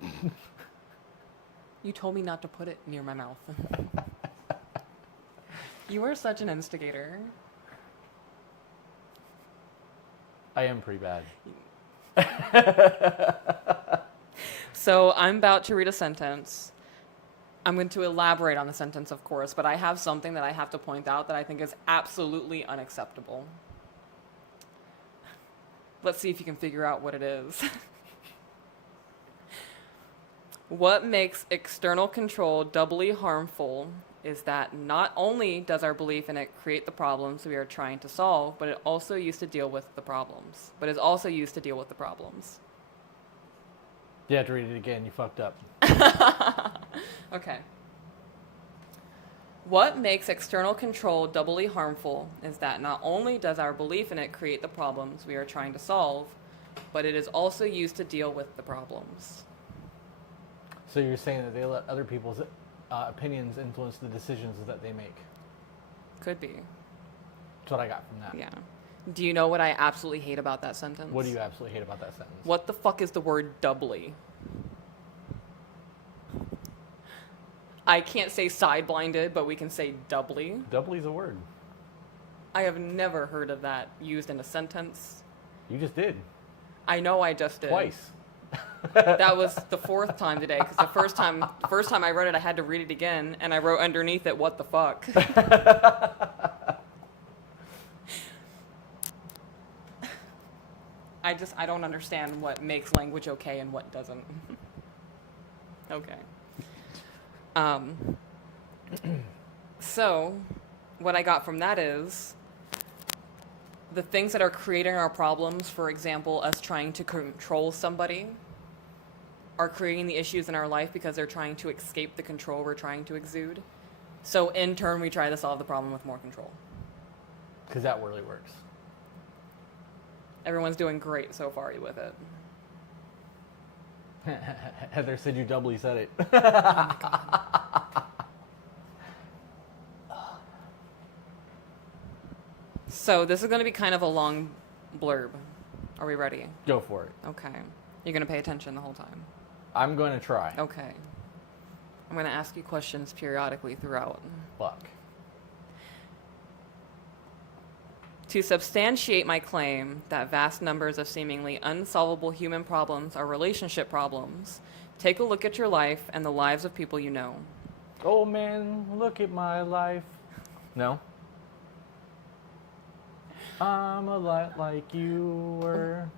Okay. You told me not to put it near my mouth. You are such an instigator. I am pretty bad. So I'm about to read a sentence. I'm going to elaborate on the sentence, of course, but I have something that I have to point out that I think is absolutely unacceptable. Let's see if you can figure out what it is. What makes external control doubly harmful is that not only does our belief in it create the problems we are trying to solve, but it also used to deal with the problems. You have to read it again. You fucked up. Okay. What makes external control doubly harmful is that not only does our belief in it create the problems we are trying to solve, but it is also used to deal with the problems. So you're saying that they let other people's opinions influence the decisions that they make. Could be. That's what I got from that. Yeah. Do you know what I absolutely hate about that sentence? What do you absolutely hate about that sentence? What the fuck is the word doubly? I can't say side-blinded, but we can say doubly. Doubly's a word. I have never heard of that used in a sentence. You just did. I know I just did. Twice. That was the fourth time today, because the first time I read it, I had to read it again, and I wrote underneath it, "What the fuck?" I don't understand what makes language okay and what doesn't. Okay. So, what I got from that is the things that are creating our problems, for example, us trying to control somebody, are creating the issues in our life because they're trying to escape the control we're trying to exude. So in turn, we try to solve the problem with more control. Because that really works. Everyone's doing great so far with it. Heather said you doubly said it. Oh my God. So this is going to be kind of a long blurb. Are we ready? Go for it. Okay. You're going to pay attention the whole time. I'm going to try. Okay. I'm going to ask you questions periodically throughout. Fuck. To substantiate my claim that vast numbers of seemingly unsolvable human problems are relationship problems, take a look at your life and the lives of people you know. Oh man, look at my life. No? I'm a lot like you were.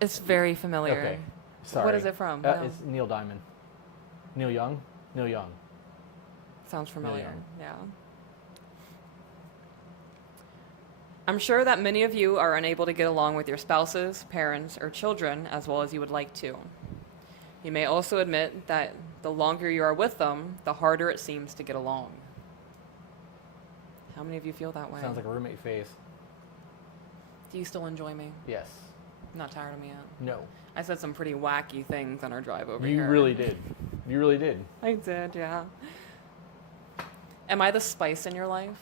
It's very familiar. Okay. Sorry. What is it from? No. It's Neil Diamond. Neil Young? Neil Young. Sounds familiar. Young. Yeah. I'm sure that many of you are unable to get along with your spouses, parents, or children as well as you would like to. You may also admit that the longer you are with them, the harder it seems to get along. How many of you feel that way? Sounds like a roommate face. Do you still enjoy me? Yes. Not tired of me yet? No. I said some pretty wacky things on our drive over You here. really did. You really did. I did, yeah. Am I the spice in your life?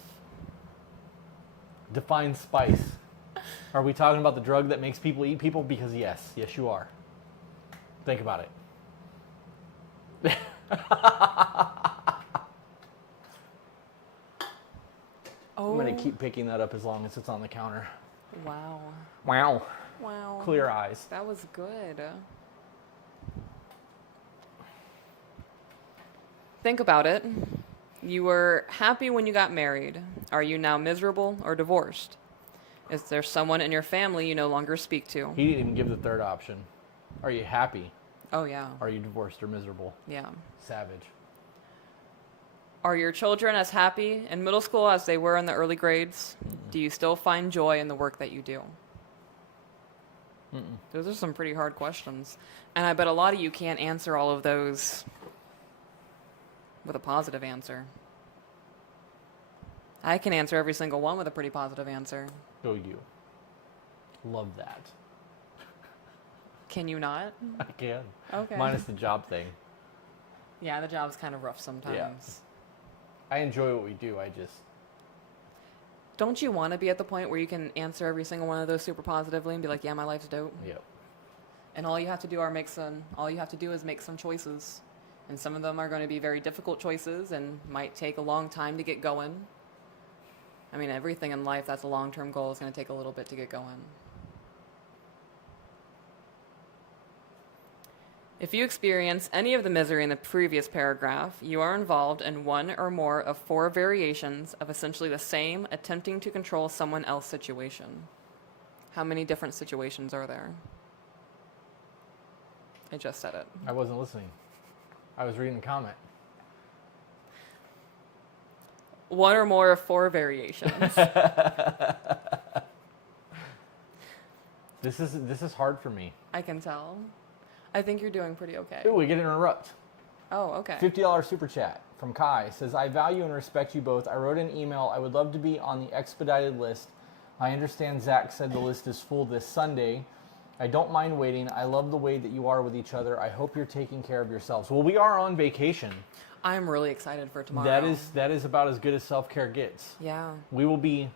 Define spice. Are we talking about the drug that makes people eat people? Because yes. Yes, you are. Think about it. Oh. I'm going to keep picking that up as long as it's on the counter. Wow. Wow. Wow. Clear eyes. That was good. Think about it. You were happy when you got married. Are you now miserable or divorced? Is there someone in your family you no longer speak to? He didn't even give the third option. Are you happy? Oh, yeah. Are you divorced or miserable? Yeah. Savage. Are your children as happy in middle school as they were in the early grades? Do you still find joy in the work that you do? Those are some pretty hard questions. And I bet a lot of you can't answer all of those with a positive answer. I can answer every single one with a pretty positive answer. Go you. Love that. Can you not? I can. Okay. Minus the job thing. Yeah, the job's kind of rough sometimes. Yeah. I enjoy what we do. I just... Don't you want to be at the point where you can answer every single one of those super positively and be like, yeah, my life's dope? Yep. And all you have to do is make some choices. And some of them are going to be very difficult choices and might take a long time to get going. I mean, everything in life that's a long-term goal is going to take a little bit to get going. If you experience any of the misery in the previous paragraph, you are involved in one or more of 4 variations of essentially the same attempting to control someone else situation. How many different situations are there? I just said it. I wasn't listening. I was reading the comment. 1 or more of 4 variations. This is hard for me. I can tell. I think you're doing pretty okay. Ooh, we get an interrupt. Oh, okay. $50 super chat from Kai says, I value and respect you both. I wrote an email. I would love to be on the expedited list. I understand Zach said the list is full this Sunday. I don't mind waiting. I love the way that you are with each other. I hope you're taking care of yourselves. Well, we are on vacation. I'm really excited for tomorrow. That is about as good as self-care gets. Yeah. We will be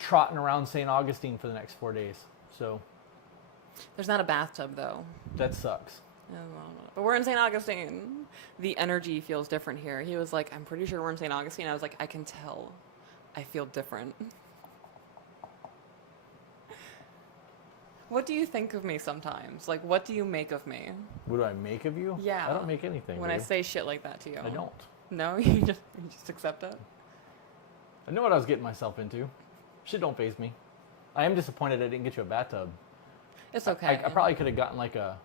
trotting around St. Augustine for the next 4 days. So There's not a bathtub, though. that sucks. But we're in St. Augustine. The energy feels different here. He was like, I'm pretty sure we're in St. Augustine. I was like, I can tell. I feel different. What do you think of me sometimes? Like, what do you make of me? What do I make of you? Yeah. I don't make anything. When I say shit like that to you. I don't. No? You just accept it? I know what I was getting myself into. Shit don't faze me. I am disappointed I didn't get you a bathtub. It's okay. I probably could have gotten like a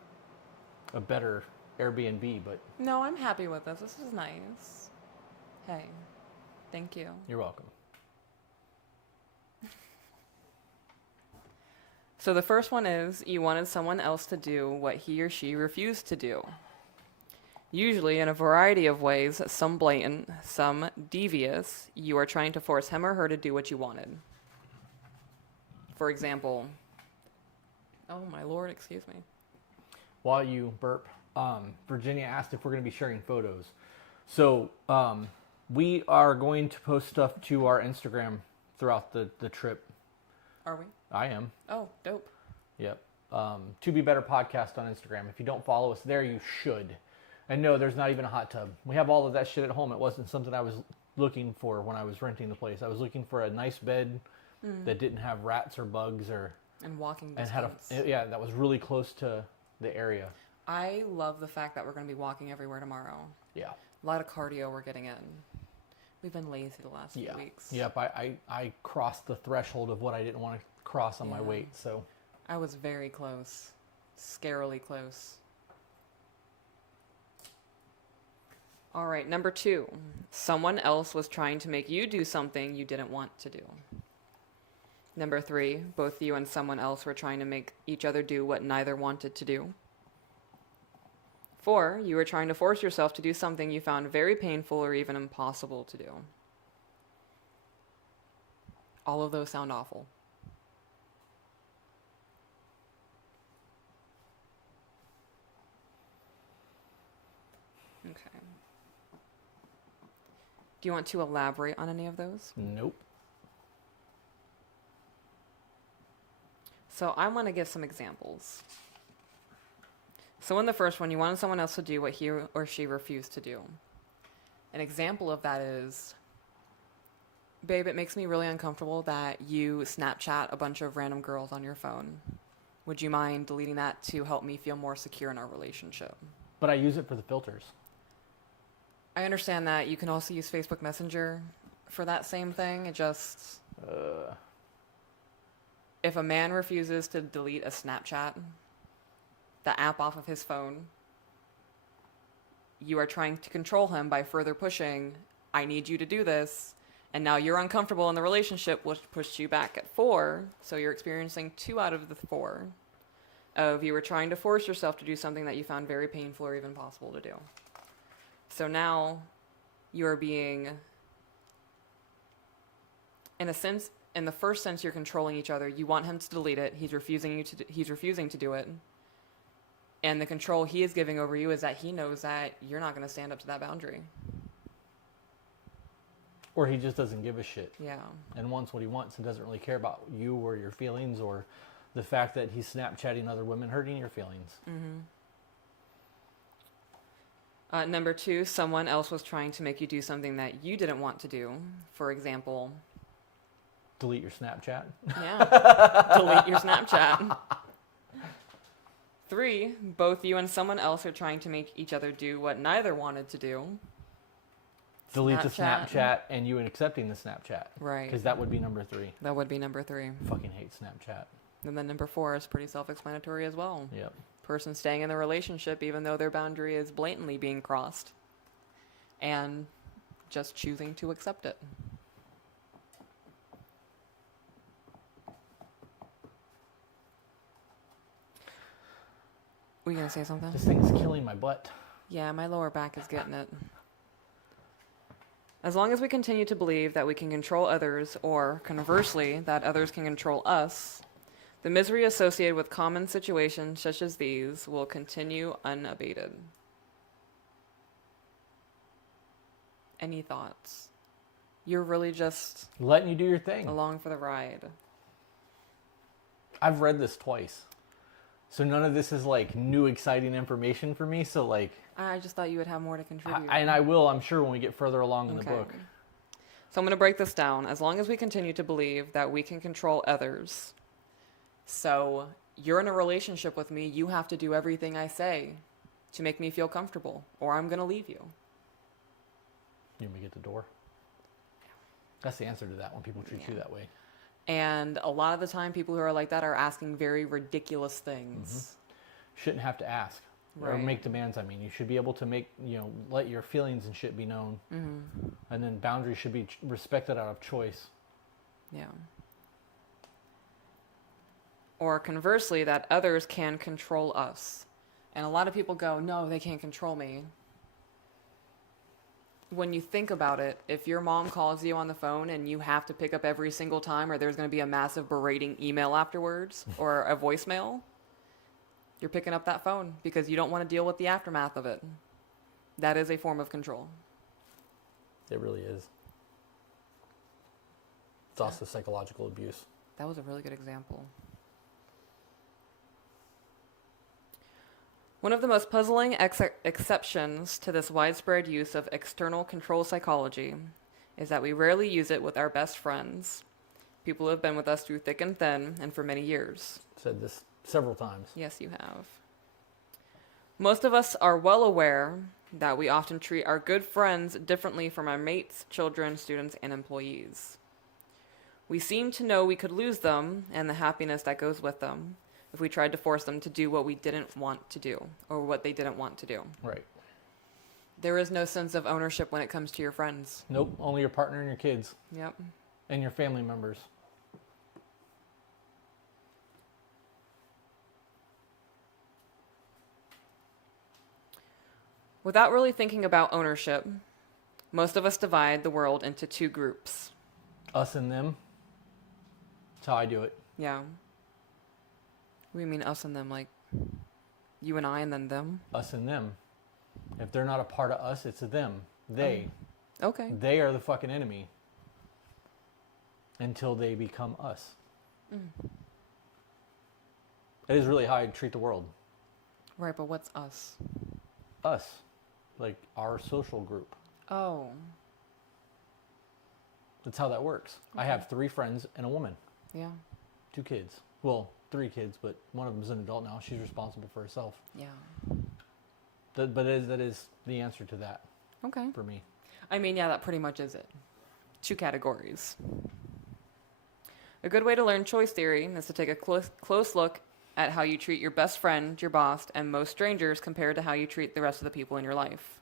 better Airbnb, but No, I'm happy with this. This is nice. Hey, thank you. you're welcome. So the first one is you wanted someone else to do what he or she refused to do. Usually in a variety of ways, some blatant, some devious, you are trying to force him or her to do what you wanted. For example, oh my lord, excuse me. While you burp, Virginia asked if we're going to be sharing photos. So we are going to post stuff to our Instagram throughout the trip. Are we? I am. Oh, dope. Yep. To Be Better Podcast on Instagram. If you don't follow us there, you should. And no, there's not even a hot tub. We have all of that shit at home. It wasn't something I was looking for when I was renting the place. I was looking for a nice bed that didn't have rats or bugs and walking and distance. that was really close to the area. I love the fact that we're going to be walking everywhere tomorrow. Yeah. A lot of cardio we're getting in. We've been lazy the last few weeks. Yep. I crossed the threshold of what I didn't want to cross on my weight. So I was very close. Scarily close. All right, number 2. Someone else was trying to make you do something you didn't want to do. Number 3, both you and someone else were trying to make each other do what neither wanted to do. 4, you were trying to force yourself to do something you found very painful or even impossible to do. All of those sound awful. Okay. Do you want to elaborate on any of those? nope. So I want to give some examples. So in the first one, you wanted someone else to do what he or she refused to do. An example of that is, babe, it makes me really uncomfortable that you Snapchat a bunch of random girls on your phone. Would you mind deleting that to help me feel more secure in our relationship? But I use it for the filters. I understand that you can also use Facebook Messenger for that same thing. It just... If a man refuses to delete a Snapchat, the app off of his phone, you are trying to control him by further pushing I need you to do this. And now you're uncomfortable in the relationship, which pushed you back at 4. So you're experiencing 2 out of the 4 of you were trying to force yourself to do something that you found very painful or even possible to do. So now you're being, in a sense, in the first sense, you're controlling each other. You want him to delete it. He's refusing to do it. And the control he is giving over you is that he knows that you're not going to stand up to that boundary. Or he just doesn't give a shit. Yeah. And wants what he wants and doesn't really care about you or your feelings or the fact that he's Snapchatting other women, hurting your feelings. Number 2, someone else was trying to make you do something that you didn't want to do. For example, delete your Snapchat. Yeah. Delete your Snapchat. 3, both you and someone else are trying to make each other do what neither wanted to do. Delete the Snapchat and you accepting the Snapchat. Right. Because that would be number 3. That would be number 3. Fucking hate Snapchat. And then number 4 is pretty self-explanatory as well. Yep. Person staying in the relationship even though their boundary is blatantly being crossed. And just choosing to accept it. Were you going to say something? This thing is killing my butt. Yeah, my lower back is getting it. As long as we continue to believe that we can control others, or conversely, that others can control us, the misery associated with common situations such as these will continue unabated. Any thoughts? You're really just letting you do your thing. Along for the ride. I've read this twice. So none of this is like new exciting information for me. So like, I just thought you would have more to contribute. and I will, I'm sure, when we get further along in the book. So I'm going to break this down. As long as we continue to believe that we can control others. So you're in a relationship with me. You have to do everything I say to make me feel comfortable, or I'm going to leave you. You want me to get the door? That's the answer to that when people treat you that way. And a lot of the time, people who are like that are asking very ridiculous things. Shouldn't have to ask. Or make demands, I mean. You should be able to make, let your feelings and shit be known. And then boundaries should be respected out of choice. Yeah. Or conversely, that others can control us. And a lot of people go, no, they can't control me. When you think about it, if your mom calls you on the phone and you have to pick up every single time, or there's going to be a massive berating email afterwards, or a voicemail, you're picking up that phone because you don't want to deal with the aftermath of it. That is a form of control. It really is. It's also psychological abuse. That was a really good example. One of the most puzzling exceptions to this widespread use of external control psychology is that we rarely use it with our best friends, people who have been with us through thick and thin and for many years. Said this several times. Yes, you have. Most of us are well aware that we often treat our good friends differently from our mates, children, students, and employees. We seem to know we could lose them and the happiness that goes with them if we tried to force them to do what we didn't want to do, or what they didn't want to do. Right. There is no sense of ownership when it comes to your friends. Nope, only your partner and your kids. Yep. And your family members. Without really thinking about ownership, most of us divide the world into 2 groups. Us and them. That's how I do it. Yeah. We mean us and them, like you and I and then them? Us and them. If they're not a part of us, it's a them. They. Okay. They are the fucking enemy. Until they become us. It is really how I treat the world. Right, but what's us? Us. Like our social group. Oh. That's how that works. I have 3 friends and a woman. Yeah. 2 kids. Well, 3 kids, but one of them's an adult now. She's responsible for herself. Yeah. But that is the answer to that. Okay. For me. I mean, yeah, that pretty much is it. 2 categories. A good way to learn choice theory is to take a close look at how you treat your best friend, your boss, and most strangers compared to how you treat the rest of the people in your life.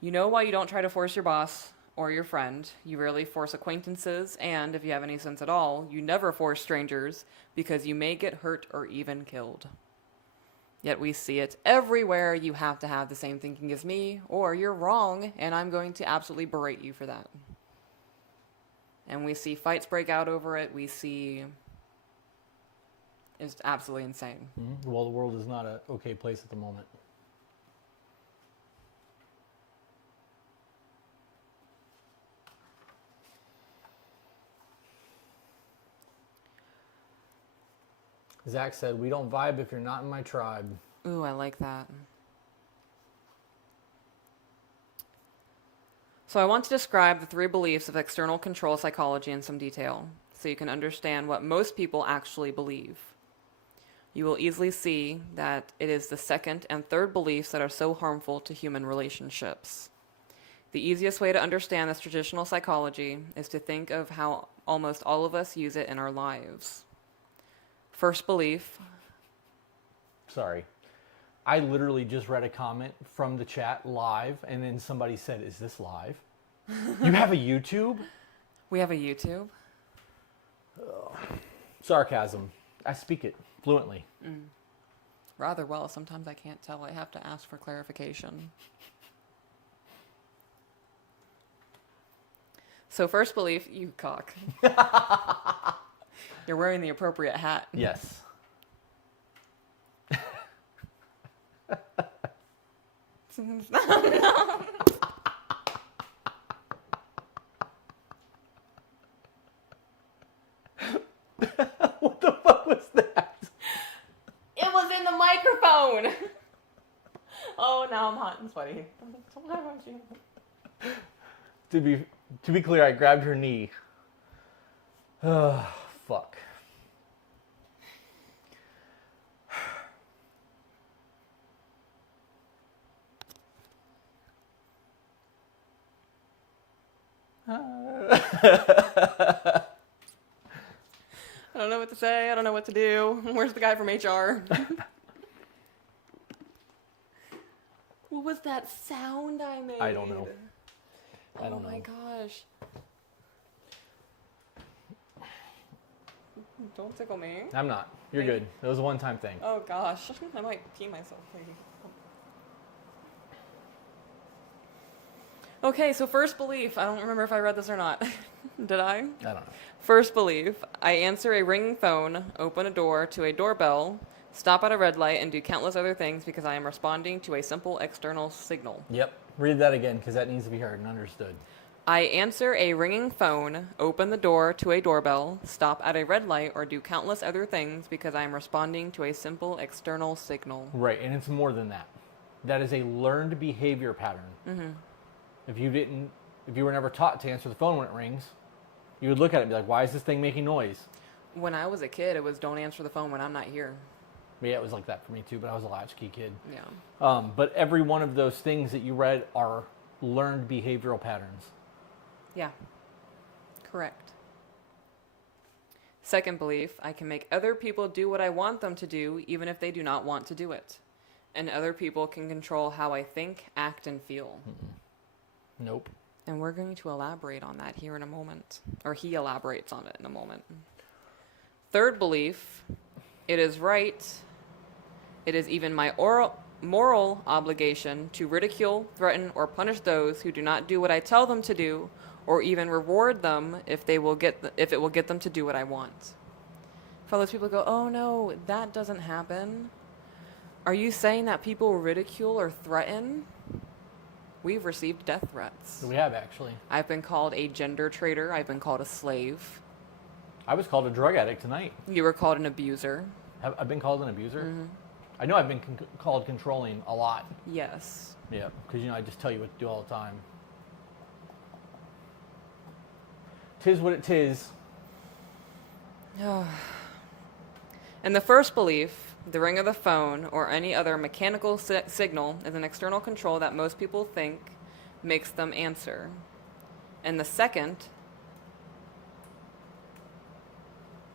You know why you don't try to force your boss or your friend. You rarely force acquaintances, and if you have any sense at all, you never force strangers because you may get hurt or even killed. Yet we see it everywhere. You have to have the same thinking as me, or you're wrong, and I'm going to absolutely berate you for that. And we see fights break out over it. We see... It's absolutely insane. Mm-hmm. Well, the world is not an okay place at the moment. Zach said, we don't vibe if you're not in my tribe. Ooh, I like that. So I want to describe the 3 beliefs of external control psychology in some detail, so you can understand what most people actually believe. You will easily see that it is the second and third beliefs that are so harmful to human relationships. The easiest way to understand this traditional psychology is to think of how almost all of us use it in our lives. First belief. Sorry. I literally just read a comment from the chat live, and then somebody said, is this live? You have a YouTube? We have a YouTube. Sarcasm. I speak it fluently. Rather well. Sometimes I can't tell. I have to ask for clarification. So first belief, you cock. You're wearing the appropriate hat. Yes. What the fuck was that? It was in the microphone. Oh, now I'm hot and sweaty. To be clear, I grabbed her knee. Fuck. I don't know what to say. I don't know what to do. Where's the guy from HR? What was that sound I made? I don't know. I don't know. Oh my gosh. Don't tickle me. I'm not. You're good. It was a one-time thing. Oh gosh. I might pee myself. Okay, so first belief. I don't remember if I read this or not. Did I? I don't know. First belief. I answer a ringing phone, open a door to a doorbell, stop at a red light, and do countless other things because I am responding to a simple external signal. Yep. Read that again because that needs to be heard and understood. I answer a ringing phone, open the door to a doorbell, stop at a red light, or do countless other things because I am responding to a simple external signal. Right, and it's more than that. That is a learned behavior pattern. Mm-hmm. If you were never taught to answer the phone when it rings, you would look at it and be like, why is this thing making noise? When I was a kid, it was don't answer the phone when I'm not here. Yeah, it was like that for me too, but I was a latchkey kid. Yeah. But every one of those things that you read are learned behavioral patterns. Yeah. Correct. Second belief, I can make other people do what I want them to do, even if they do not want to do it. And other people can control how I think, act, and feel. Nope. And we're going to elaborate on that here in a moment. Or he elaborates on it in a moment. Third belief, it is right. It is even my moral obligation to ridicule, threaten, or punish those who do not do what I tell them to do, or even reward them if it will get them to do what I want. For those people go, oh no, that doesn't happen. Are you saying that people ridicule or threaten? We've received death threats. We have, actually. I've been called a gender traitor. I've been called a slave. I was called a drug addict tonight. You were called an abuser. I've been called an abuser? Mm-hmm. I know I've been called controlling a lot. Yes. Yeah, because, I just tell you what to do all the time. Tis what it tis. And the first belief, the ring of the phone or any other mechanical signal is an external control that most people think makes them answer. And the second,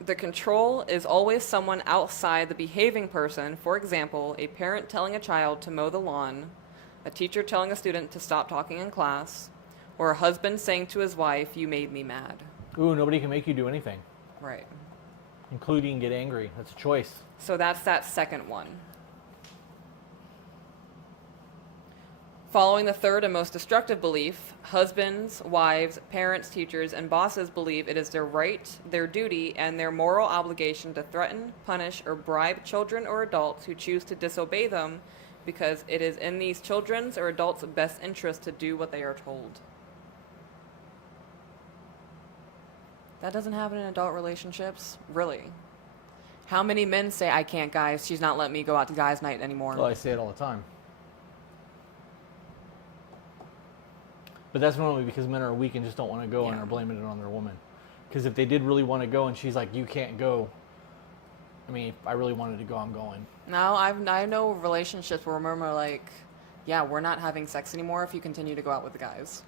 the control is always someone outside the behaving person. For example, a parent telling a child to mow the lawn, a teacher telling a student to stop talking in class, or a husband saying to his wife, "You made me mad." Ooh, nobody can make you do anything, Right. including get angry. That's a choice. So that's that second one. Following the third and most destructive belief, husbands, wives, parents, teachers, and bosses believe it is their right, their duty, and their moral obligation to threaten, punish, or bribe children or adults who choose to disobey them because it is in these children's or adults' best interest to do what they are told. That doesn't happen in adult relationships, really. How many men say, "I can't, guys, she's not letting me go out to guys' night anymore"? Well, I say it all the time. But that's normally because men are weak and just don't want to go and Yeah. are blaming it on their woman. Because if they did really want to go and she's like, "You can't go," I mean, if I really wanted to go, I'm going. No, I know relationships where women are like, "Yeah, we're not having sex anymore if you continue to go out with the guys."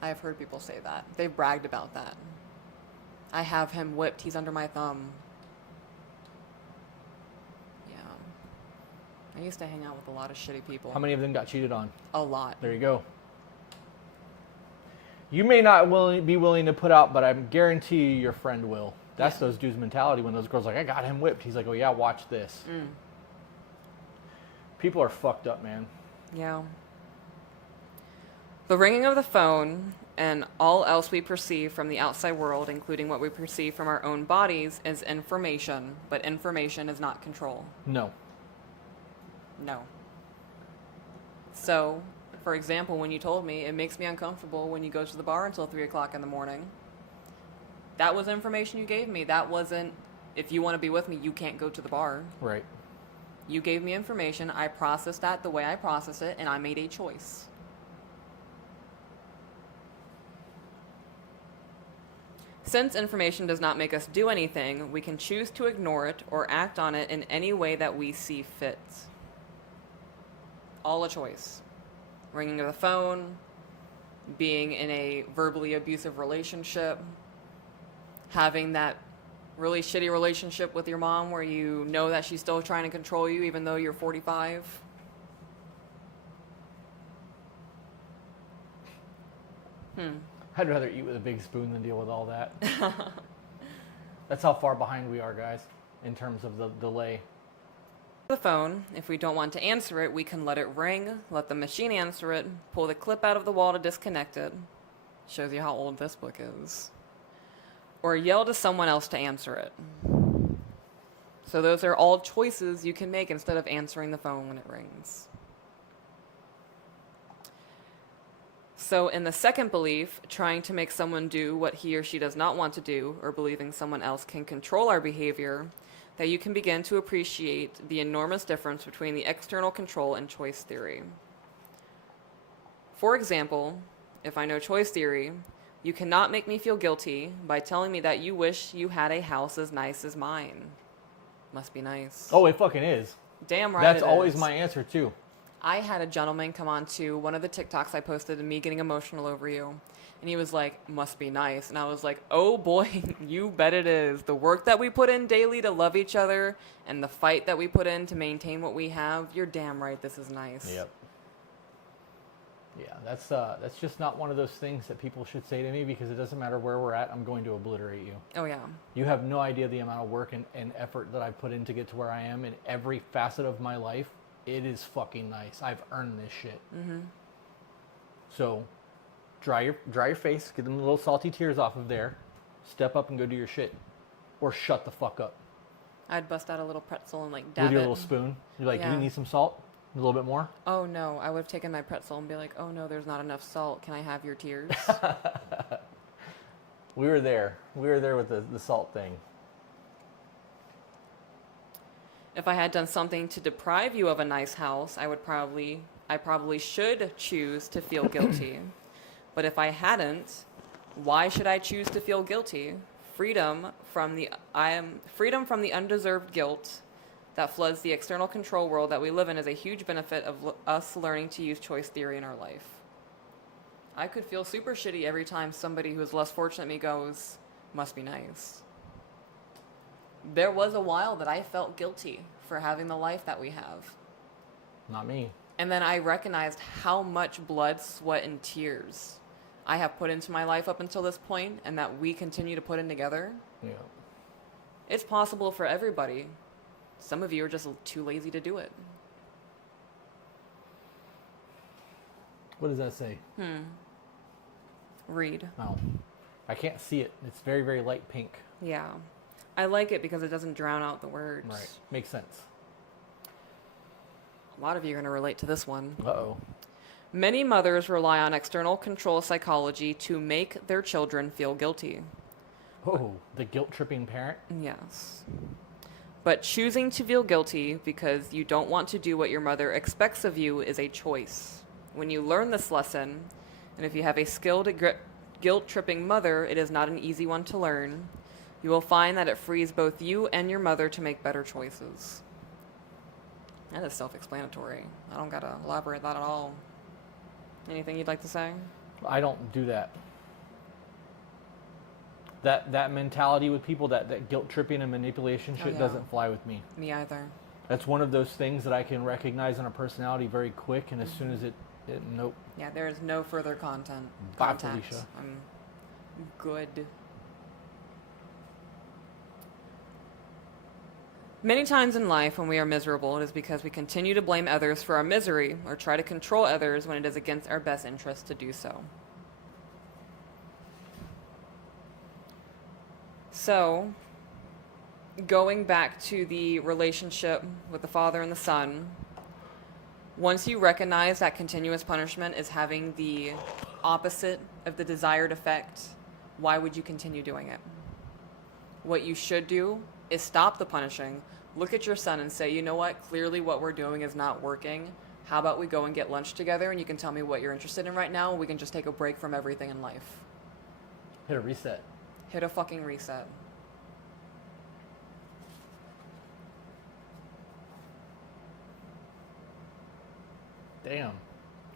I've heard people say that. They've bragged about that. "I have him whipped. He's under my thumb." Yeah. I used to hang out with a lot of shitty people. How many of them got cheated on? A lot. There you go. You may not be willing to put out, but I guarantee you your friend will. That's those dudes' mentality when those girls are like, "I got him whipped." He's like, "Oh yeah, watch this." People are fucked up, man. Yeah. The ringing of the phone and all else we perceive from the outside world, including what we perceive from our own bodies, is information, but information is not control. No. No. So, for example, when you told me it makes me uncomfortable when you go to the bar until 3 o'clock in the morning, that was information you gave me. That wasn't, "If you want to be with me, you can't go to the bar." Right. You gave me information. I processed that the way I processed it, and I made a choice. Since information does not make us do anything, we can choose to ignore it or act on it in any way that we see fit. All a choice. Ringing of the phone, being in a verbally abusive relationship, having that really shitty relationship with your mom where you know that she's still trying to control you even though you're 45. I'd rather eat with a big spoon than deal with all that. That's how far behind we are, guys, in terms of the delay. The phone, if we don't want to answer it, we can let it ring, let the machine answer it, pull the clip out of the wall to disconnect it. Shows you how old this book is. Or yell to someone else to answer it. So those are all choices you can make instead of answering the phone when it rings. So in the second belief, trying to make someone do what he or she does not want to do, or believing someone else can control our behavior, that you can begin to appreciate the enormous difference between the external control and choice theory. For example, if I know choice theory, you cannot make me feel guilty by telling me that you wish you had a house as nice as mine. Must be nice. Oh, it fucking is. Damn right That's it always is. my answer, too. I had a gentleman come on to one of the TikToks I posted of me getting emotional over you. And he was like, "Must be nice." And I was like, "Oh boy, you bet it is. The work that we put in daily to love each other and the fight that we put in to maintain what we have, you're damn right this is nice." Yep. Yeah, that's just not one of those things that people should say to me because it doesn't matter where we're at, I'm going to obliterate you. Oh, yeah. You have no idea the amount of work and effort that I've put in to get to where I am in every facet of my life. It is fucking nice. I've earned this shit. Mm-hmm. So, dry your face, get them little salty tears off of there, step up and go do your shit, or shut the fuck up. I'd bust out a little pretzel and like dab With your it. little spoon, you're like, "Do Yeah. you need some salt? A little bit more?" Oh no, I would have taken my pretzel and be like, "Oh no, there's not enough salt. Can I have your tears?" We were there. We were there with the salt thing. If I had done something to deprive you of a nice house, I probably should choose to feel guilty. But if I hadn't, why should I choose to feel guilty? Freedom from the undeserved guilt that floods the external control world that we live in is a huge benefit of us learning to use choice theory in our life. I could feel super shitty every time somebody who is less fortunate than me goes, "Must be nice." There was a while that I felt guilty for having the life that we have. Not me. And then I recognized how much blood, sweat, and tears I have put into my life up until this point, and that we continue to put in together. Yeah. It's possible for everybody. Some of you are just too lazy to do it. What does that say? Read. Oh, I can't see it. It's very, very light pink. Yeah. I like it because it doesn't drown out the words. Right. Makes sense. A lot of you are going to relate to this one. Uh-oh. Many mothers rely on external control psychology to make their children feel guilty. Oh, the guilt-tripping parent? Yes. But choosing to feel guilty because you don't want to do what your mother expects of you is a choice. When you learn this lesson, and if you have a skilled guilt-tripping mother, it is not an easy one to learn. You will find that it frees both you and your mother to make better choices. That is self-explanatory. I don't gotta elaborate that at all. Anything you'd like to say? I don't do that. That mentality with people, that guilt-tripping and manipulation shit doesn't fly with me. Me either. That's one of those things that I can recognize in a personality very quick, and as soon as it nope. Yeah, there is no further contact. Bye, Felicia. I'm good. Many times in life when we are miserable, it is because we continue to blame others for our misery or try to control others when it is against our best interest to do so. So, going back to the relationship with the father and the son, once you recognize that continuous punishment is having the opposite of the desired effect, why would you continue doing it? What you should do is stop the punishing, look at your son and say, you know what, clearly what we're doing is not working. How about we go and get lunch together and you can tell me what you're interested in right now and we can just take a break from everything in life. Hit a reset. Hit a fucking reset. Damn.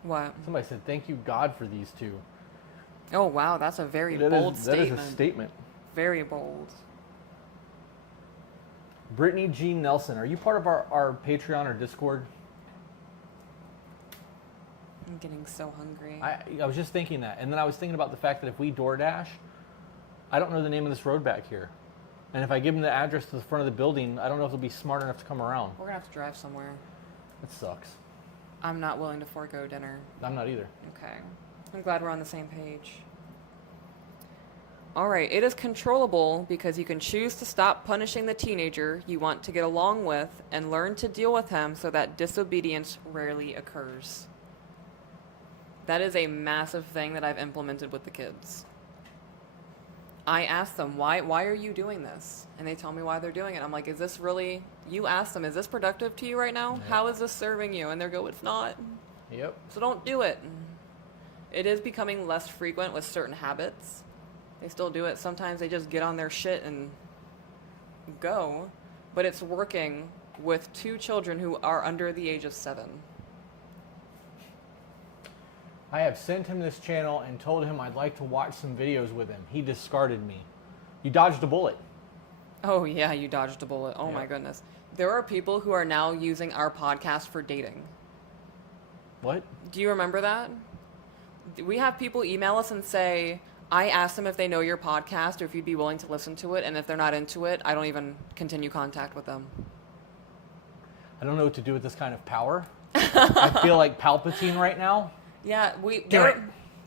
What? Somebody said, thank you, God, for these two. Oh, wow, that's a very bold statement. That is a statement. Very bold. Brittany Jean Nelson, are you part of our Patreon or Discord? I'm getting so hungry. I was just thinking that. And then I was thinking about the fact that if we DoorDash, I don't know the name of this road back here. And if I give them the address to the front of the building, I don't know if they'll be smart enough to come around. We're going to have to drive somewhere. That sucks. I'm not willing to forego dinner. I'm not either. Okay. I'm glad we're on the same page. All right. It is controllable because you can choose to stop punishing the teenager you want to get along with and learn to deal with him so that disobedience rarely occurs. That is a massive thing that I've implemented with the kids. I ask them, why are you doing this? And they tell me why they're doing it. I'm like, is this really, you ask them, is this productive to you right now? Yep. How is this serving you? And they go, it's not. Yep. So don't do it. It is becoming less frequent with certain habits. They still do it. Sometimes they just get on their shit and go. But it's working with 2 children who are under the age of 7. I have sent him this channel and told him I'd like to watch some videos with him. He discarded me. You dodged a bullet. Oh, yeah, you dodged a bullet. Oh, Yeah. my goodness. There are people who are now using our podcast for dating. What? Do you remember that? We have people email us and say, I asked them if they know your podcast or if you'd be willing to listen to it, and if they're not into it, I don't even continue contact with them. I don't know what to do with this kind of power. I feel like Palpatine right now. Yeah, Do it.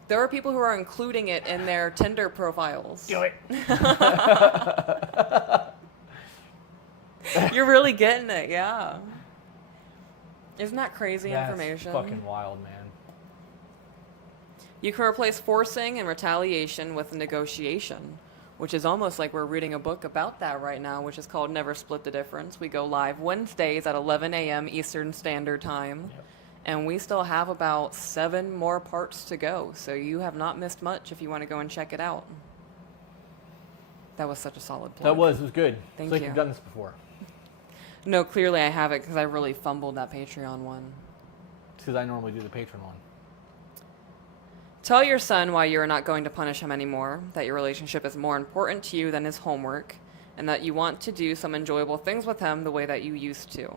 there are people who are including it in their Tinder profiles. Do it. You're really getting it, yeah. Isn't that crazy information? That's fucking wild, man. You can replace forcing and retaliation with negotiation, which is almost like we're reading a book about that right now, which is called Never Split the Difference. We go live Wednesdays at 11 a.m. Eastern Standard Time. Yep. And we still have about 7 more parts to go, so you have not missed much if you want to go and check it out. That was such a solid plug. It was good. Thank it's like you. you've done this before. No, clearly I haven't because I really fumbled that Patreon one. It's because I normally do the patron one. Tell your son why you are not going to punish him anymore, that your relationship is more important to you than his homework, and that you want to do some enjoyable things with him the way that you used to.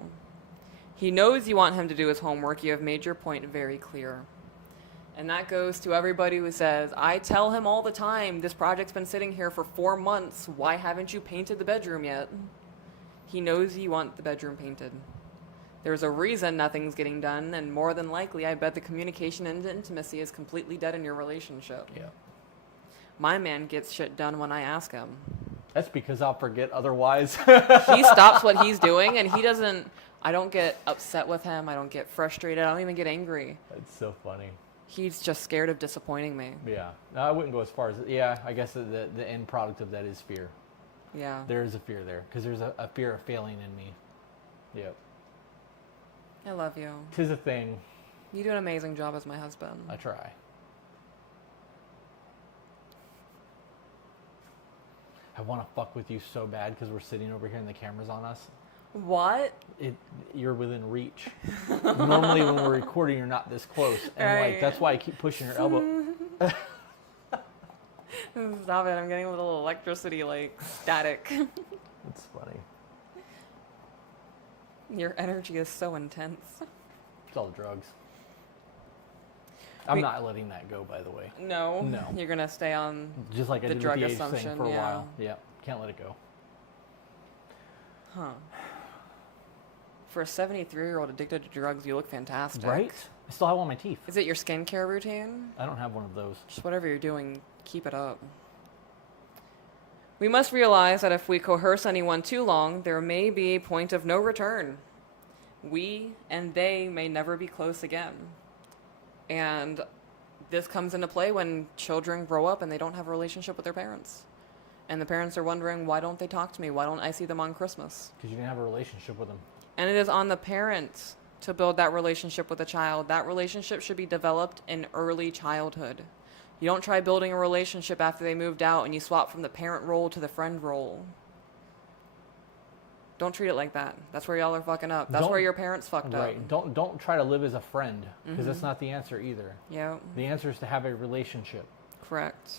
He knows you want him to do his homework. You have made your point very clear. And that goes to everybody who says, I tell him all the time, this project's been sitting here for 4 months. Why haven't you painted the bedroom yet? He knows you want the bedroom painted. There's a reason nothing's getting done, and more than likely, I bet the communication and intimacy is completely dead in your relationship. Yeah. My man gets shit done when I ask him. That's because I'll forget otherwise. He stops what he's doing, and he doesn't... I don't get upset with him. I don't get frustrated. I don't even get angry. That's so funny. He's just scared of disappointing me. Yeah. No, I wouldn't go as far as... Yeah, I guess the end product of that is fear. Yeah. There is a fear there, because there's a fear of failing in me. Yep. I love you. 'Tis a thing. You do an amazing job as my husband. I try. I want to fuck with you so bad because we're sitting over here and the camera's on us. What? You're within reach. Normally when we're recording, you're not this close. And Right. like that's why I keep pushing your elbow. Stop it. I'm getting a little electricity, like, static. It's funny. Your energy is so intense. It's all the drugs. I'm not letting that go, by the way. No. No. You're going to stay on... Just like I The did drug with the age assumption, thing for a yeah. while. Yeah, can't let it go. Huh. For a 73-year-old addicted to drugs, you look fantastic. Right? I still have all my teeth. Is it your skincare routine? I don't have one of those. Just whatever you're doing, keep it up. We must realize that if we coerce anyone too long, there may be a point of no return. We and they may never be close again. And this comes into play when children grow up and they don't have a relationship with their parents. And the parents are wondering, why don't they talk to me? Why don't I see them on Christmas? Because you didn't have a relationship with them. And it is on the parents to build that relationship with the child. That relationship should be developed in early childhood. You don't try building a relationship after they moved out and you swap from the parent role to the friend role. Don't treat it like that. That's where y'all are fucking up. That's where your parents fucked up. Right. Don't try to live as a friend, because that's not the answer either. Yeah, The answer is to have a relationship. correct.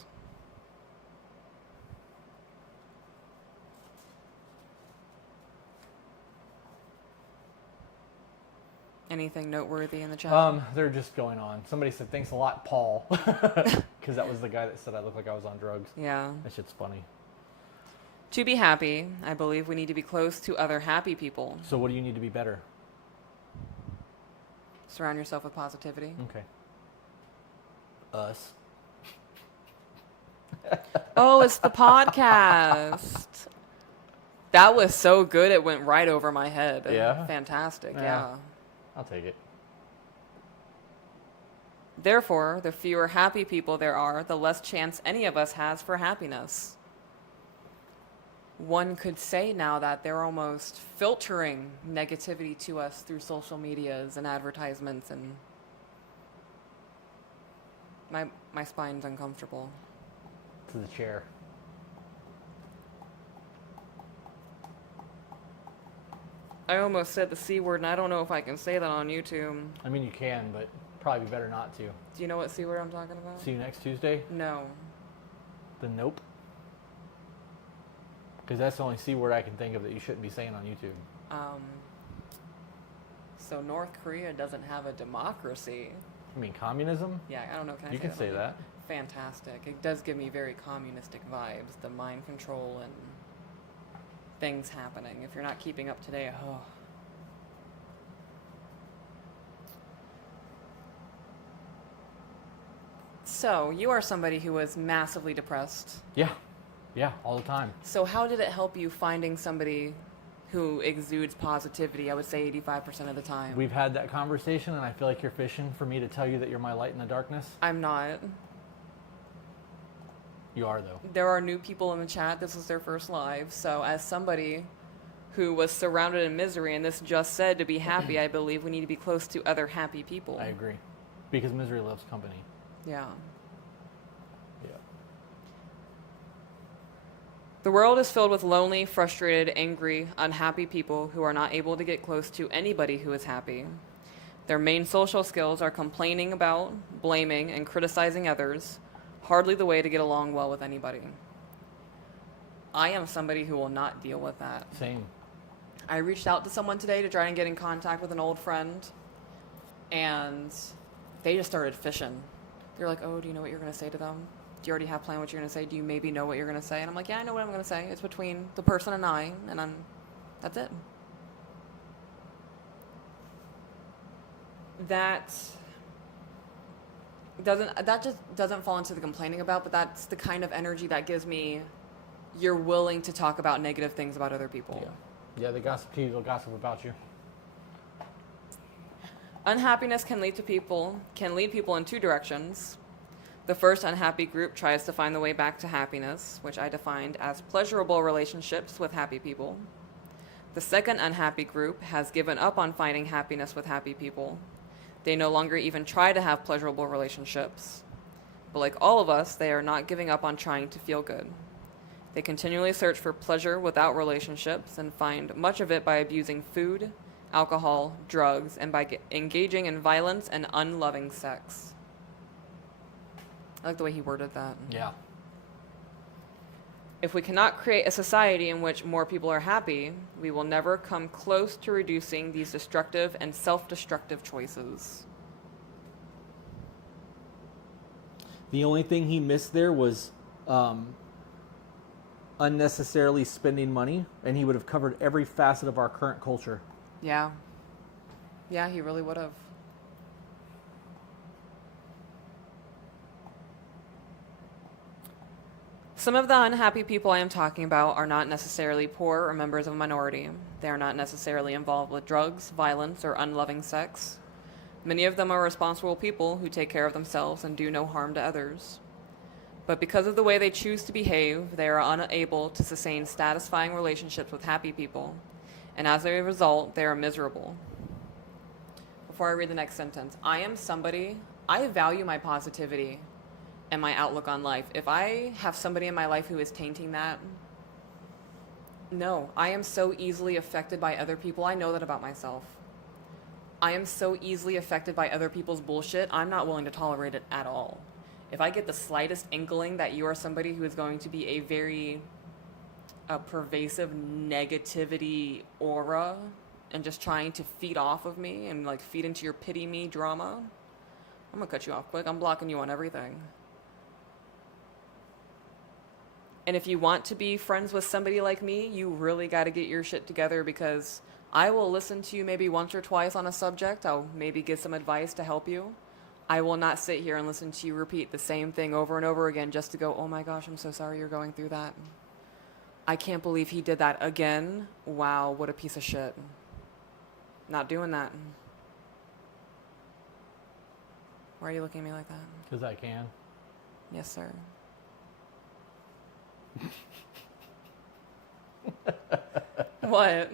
Anything noteworthy in the chat? They're just going on. Somebody said, thanks a lot, Paul. Because that was the guy that said I looked like I was on drugs. Yeah. That shit's funny. To be happy, I believe we need to be close to other happy people. So what do you need to be better? Surround yourself with positivity. Okay. Us. Oh, it's the podcast. That was so good, it went right over my head. Yeah? Fantastic, Yeah. yeah. I'll take it. Therefore, the fewer happy people there are, the less chance any of us has for happiness. One could say now that they're almost filtering negativity to us through social medias and advertisements, and my spine's uncomfortable. To the chair. I almost said the C word, and I don't know if I can say that on YouTube. I mean, you can, but probably be better not to. Do you know what C word I'm talking about? See you next Tuesday? No. Then nope. Because that's the only C word I can think of that you shouldn't be saying on YouTube. So North Korea doesn't have a democracy. You mean communism? Yeah, I don't know. Can I You say can say on that. YouTube? Fantastic. It does give me very communistic vibes. The mind control and things happening. If you're not keeping up today, oh. So, you are somebody who was massively depressed. Yeah. Yeah, all the time. So how did it help you finding somebody who exudes positivity? I would say 85% of the time. We've had that conversation, and I feel like you're fishing for me to tell you that you're my light in the darkness. I'm not. You are, though. There are new people in the chat. This is their first live. So as somebody who was surrounded in misery, and this just said to be happy, I believe we need to be close to other happy people. I agree. Because misery loves company. Yeah. Yeah. The world is filled with lonely, frustrated, angry, unhappy people who are not able to get close to anybody who is happy. Their main social skills are complaining about, blaming, and criticizing others, hardly the way to get along well with anybody. I am somebody who will not deal with that. Same. I reached out to someone today to try and get in contact with an old friend, and they just started fishing. They're like, oh, do you know what you're going to say to them? Do you already have planned what you're going to say? Do you maybe know what you're going to say? And I'm like, yeah, I know what I'm going to say. It's between the person and I, and that's it. That just doesn't fall into the complaining about, but that's the kind of energy that gives me, you're willing to talk about negative things about other people. Yeah, they gossip to you, they'll gossip about you. Unhappiness can lead people in two directions. The first unhappy group tries to find the way back to happiness, which I defined as pleasurable relationships with happy people. The second unhappy group has given up on finding happiness with happy people. They no longer even try to have pleasurable relationships. But like all of us, they are not giving up on trying to feel good. They continually search for pleasure without relationships and find much of it by abusing food, alcohol, drugs, and by engaging in violence and unloving sex. I like the way he worded that. Yeah. If we cannot create a society in which more people are happy, we will never come close to reducing these destructive and self-destructive choices. The only thing he missed there was unnecessarily spending money, and he would have covered every facet of our current culture. Yeah. Yeah, he really would have. Some of the unhappy people I am talking about are not necessarily poor or members of a minority. They are not necessarily involved with drugs, violence, or unloving sex. Many of them are responsible people who take care of themselves and do no harm to others. But because of the way they choose to behave, they are unable to sustain satisfying relationships with happy people. And as a result, they are miserable. Before I read the next sentence, I value my positivity and my outlook on life. If I have somebody in my life who is tainting that, no, I am so easily affected by other people. I know that about myself. I am so easily affected by other people's bullshit. I'm not willing to tolerate it at all. If I get the slightest inkling that you are somebody who is going to be a very pervasive negativity aura and just trying to feed off of me and like feed into your pity me drama, I'm gonna cut you off quick. I'm blocking you on everything. And if you want to be friends with somebody like me, you really got to get your shit together, because I will listen to you maybe once or twice on a subject. I'll maybe give some advice to help you. I will not sit here and listen to you repeat the same thing over and over again just to go, oh my gosh, I'm so sorry you're going through that. I can't believe he did that again. Wow, what a piece of shit. Not doing that. Why are you looking at me like that? Because I can. Yes, sir. What?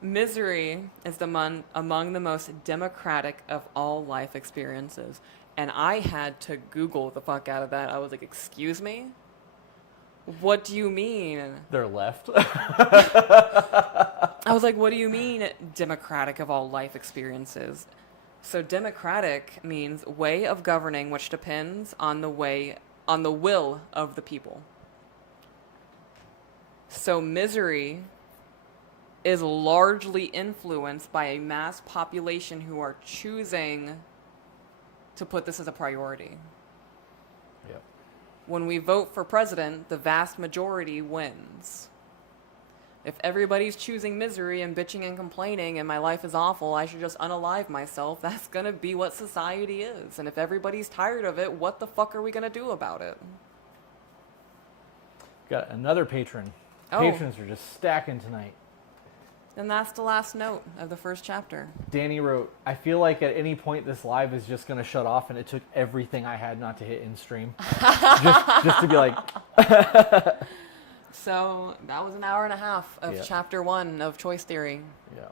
Misery is among the most democratic of all life experiences. And I had to Google the fuck out of that. I was like, excuse me? What do you mean? They're left. I was like, what do you mean democratic of all life experiences? So democratic means way of governing which depends on the will of the people. So misery is largely influenced by a mass population who are choosing to put this as a priority. Yep. When we vote for president, the vast majority wins. If everybody's choosing misery and bitching and complaining and my life is awful, I should just unalive myself, that's going to be what society is. And if everybody's tired of it, what the fuck are we going to do about it? Got another patron. Oh. Patrons are just stacking tonight. And that's the last note of the first chapter. Danny wrote, I feel like at any point this live is just going to shut off, and it took everything I had not to hit in stream. just to be like... So that was an hour and a half of chapter 1 of Choice Theory. Yeah.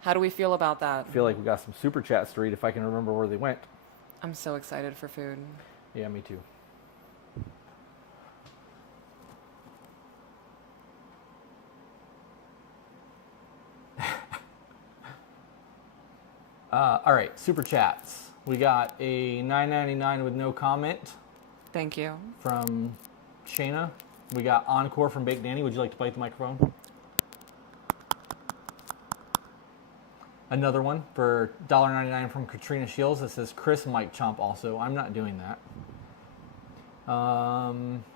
How do we feel about that? I feel like we got some super chats to read if I can remember where they went. I'm so excited for food. Yeah, me too. All right, super chats. We got a $9.99 with no comment Thank you. from Shayna. We got Encore from Baked Danny. Would you like to bite the microphone? Another one for $1.99 from Katrina Shields that says Chris Mike Chomp also. I'm not doing that.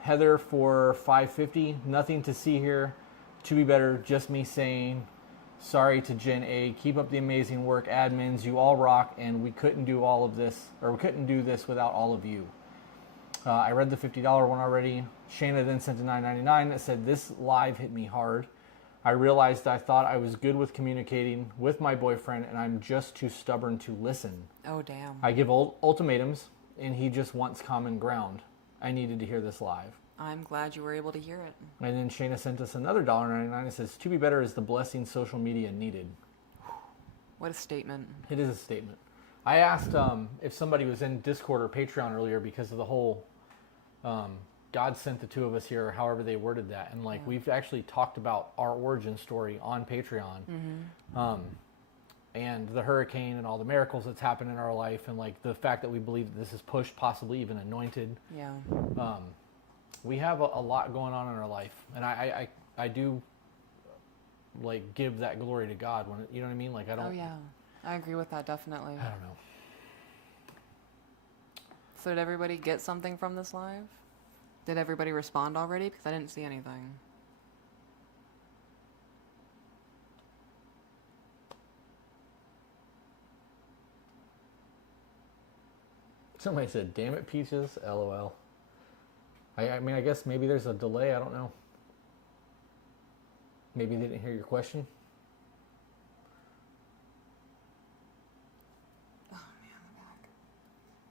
Heather for $5.50. Nothing to see here. To be better, just me saying sorry to Jen A. Keep up the amazing work, admins. You all rock, and we couldn't do all of this, or we couldn't do this without all of you. I read the $50 one already. Shayna then sent a $9.99 that said, this live hit me hard. I realized I thought I was good with communicating with my boyfriend, and I'm just too stubborn to listen. Oh, damn. I give ultimatums, and he just wants common ground. I needed to hear this live. I'm glad you were able to hear it. And then Shayna sent us another $1.99. It says, to be better is the blessing social media needed. What a statement. It is a statement. I asked if somebody was in Discord or Patreon earlier because of the whole God sent the two of us here, or however they worded that. And we've actually talked about our origin story on Patreon. And the hurricane and all the miracles that's happened in our life, and the fact that we believe that this is pushed, possibly even anointed. Yeah. We have a lot going on in our life, and I do give that glory to God when you know what I mean. I don't. Oh yeah, I agree with that definitely. I don't know. So did everybody get something from this live? Did everybody respond already? Because I didn't see anything. Somebody said, "Damn it, Peaches." LOL. I mean, I guess maybe there's a delay. I don't know. Maybe they didn't hear your question. Oh man, my back,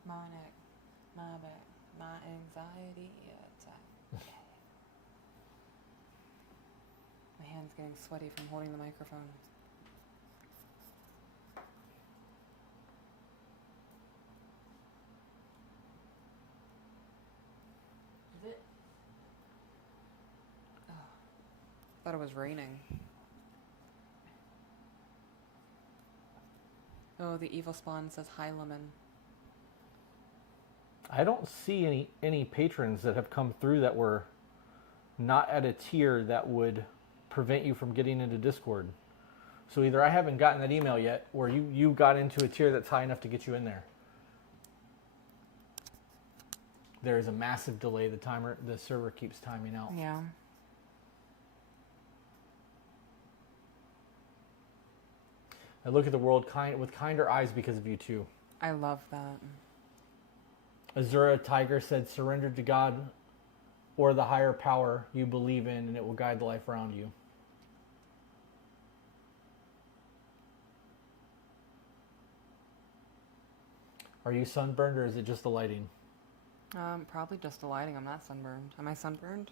my neck, my back, my anxiety attack. My hand's getting sweaty from holding the microphone. Is it? Oh, thought it was raining. Oh, the evil spawn says hi, lemon. I don't see any patrons that have come through that were not at a tier that would prevent you from getting into Discord. So either I haven't gotten that email yet, or you got into a tier that's high enough to get you in there. There is a massive delay. The server keeps timing out. Yeah. I look at the world with kinder eyes because of you too. I love that. Azura Tiger said, surrender to God or the higher power you believe in, and it will guide the life around you. Are you sunburned, or is it just the lighting? Probably just the lighting. I'm not sunburned. Am I sunburned?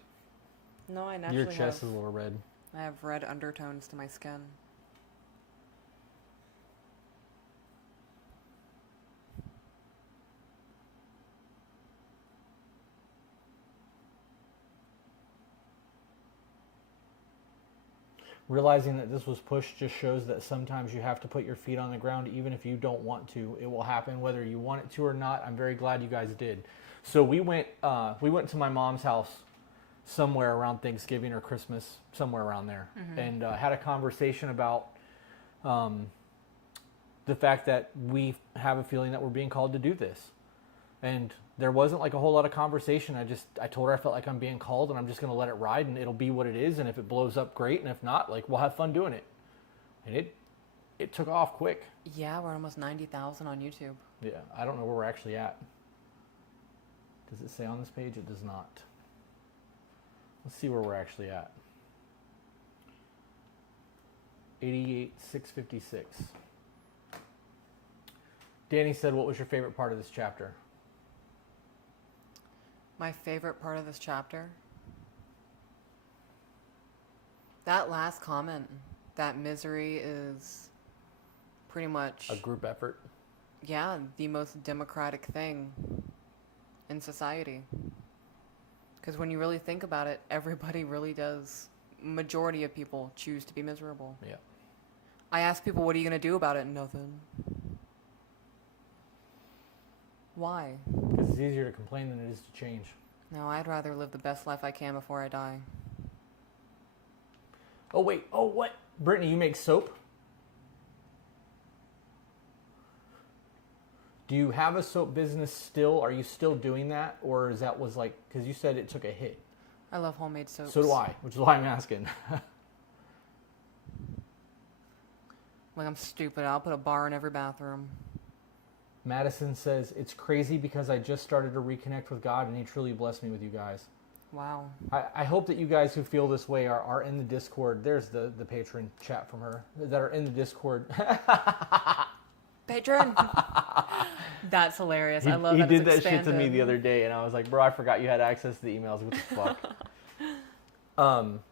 No, I naturally Your chest is a little red. I have red undertones to my skin. Realizing that this was pushed just shows that sometimes you have to put your feet on the ground even if you don't want to. It will happen whether you want it to or not. I'm very glad you guys did. So we went to my mom's house somewhere around Thanksgiving or Christmas, somewhere around there, and had a conversation about the fact that we have a feeling that we're being called to do this. And there wasn't a whole lot of conversation. I told her I felt like I'm being called, and I'm just going to let it ride, and it'll be what it is. And if it blows up, great. And if not, we'll have fun doing it. And it took off quick. Yeah, we're almost 90,000 on YouTube. Yeah, I don't know where we're actually at. Does it say on this page? It does not. Let's see where we're actually at. 88,656. Danny said, what was your favorite part of this chapter? My favorite part of this chapter? That last comment, that misery is pretty much... A group effort? Yeah, the most democratic thing in society. Because when you really think about it, everybody really does. Majority of people choose to be miserable. Yeah. I ask people, what are you going to do about it? Nothing. Why? Because it's easier to complain than it is to change. No, I'd rather live the best life I can before I die. Oh, wait. Oh, what? Brittany, you make soap? Do you have a soap business still? Are you still doing that? Or is that was like, because you said it took a hit. I love homemade soaps. So do I, which is why I'm asking. Like, I'm stupid. I'll put a bar in every bathroom. Madison says, it's crazy because I just started to reconnect with God and he truly blessed me with you guys. Wow. I hope that you guys who feel this way are in the Discord. There's the patron chat from her. That are in the Discord. Patron! That's hilarious. I love he that did it's that shit to me expanded. the other day and I was like, bro, I forgot you had access to the emails. What the fuck?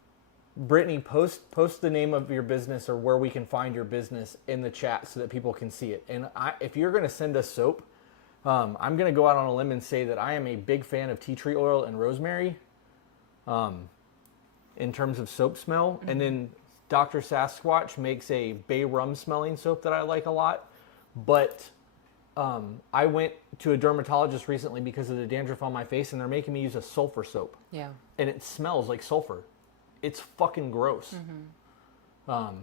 Brittany, post the name of your business or where we can find your business in the chat so that people can see it. And if you're going to send us soap, I'm going to go out on a limb and say that I am a big fan of tea tree oil and rosemary in terms of soap smell. Mm-hmm. And then Dr. Sasquatch makes a bay rum smelling soap that I like a lot. But I went to a dermatologist recently because of the dandruff on my face and they're making me use a sulfur soap. Yeah. And it smells like sulfur. It's fucking gross. Mm-hmm.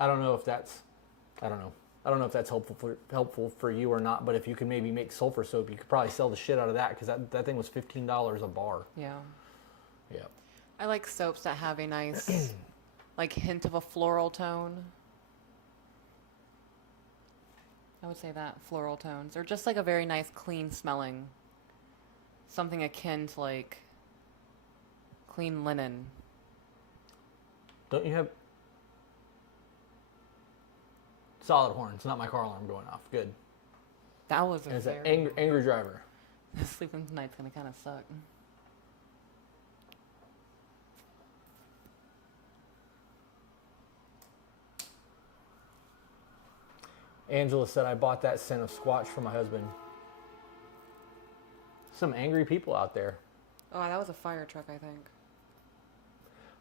I don't know if that's helpful for you or not. But if you can maybe make sulfur soap, you could probably sell the shit out of that because that thing was $15 a bar. Yeah. Yeah. I like soaps that have a nice, like, hint of a floral tone. I would say that, floral tones. Or just like a very nice, clean smelling. Something akin to like clean linen. Don't you have solid horns? Not my car alarm going off. Good. That was a It's an very... angry driver. Sleeping tonight's gonna kind of suck. Angela said, I bought that scent of Squatch for my husband. Some angry people out there. Oh, that was a fire truck, I think.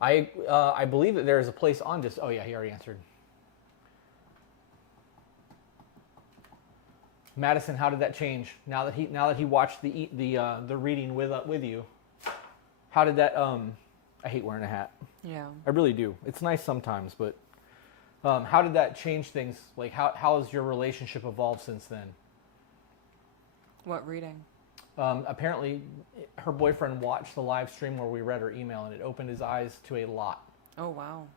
I believe that there is a place on just... Oh, yeah, he already answered. Madison, how did that change? Now that he watched the reading with you, how did that... I hate wearing a hat. Yeah. I really do. It's nice sometimes, but... how did that change things? Like, how has your relationship evolved since then? What reading? Apparently, her boyfriend watched the live stream where we read her email, and it opened his eyes to a lot. Oh, wow.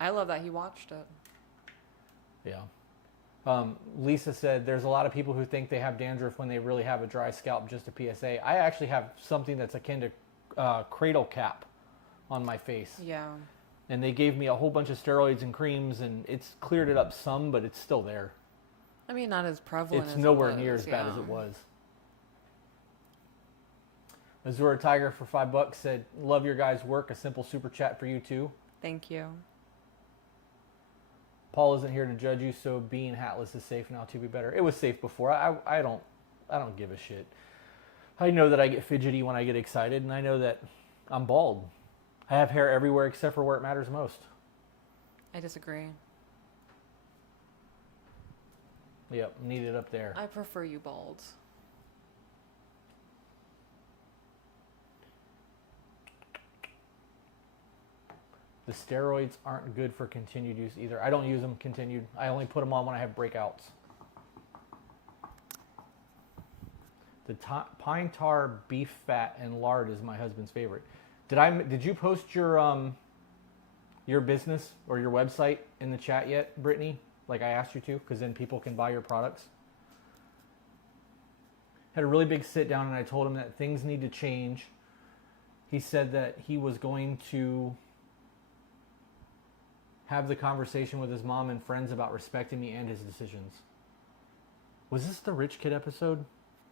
I love that he watched it. Yeah. Lisa said, there's a lot of people who think they have dandruff when they really have a dry scalp. Just a PSA. I actually have something that's akin to cradle cap on my face. Yeah. And they gave me a whole bunch of steroids and creams, and it's cleared it up some, but it's still there. I mean, not as prevalent It's as nowhere it was, near as bad yeah. as it was. Azura Tiger for $5 said, love your guys' work. A simple super chat for you too. Thank you. Paul isn't here to judge you, so being hatless is safe now to be better. It was safe before. I don't give a shit. I know that I get fidgety when I get excited, and I know that I'm bald. I have hair everywhere except for where it matters most. I disagree. Yep, need it up there. I prefer you bald. The steroids aren't good for continued use either. I don't use them continued. I only put them on when I have breakouts. The pine tar, beef fat, and lard is my husband's favorite. Did you post your business or your website in the chat yet, Brittany? Like I asked you to, because then people can buy your products. Had a really big sit down, and I told him that things need to change. He said that he was going to have the conversation with his mom and friends about respecting me and his decisions. Was this the Rich Kid episode?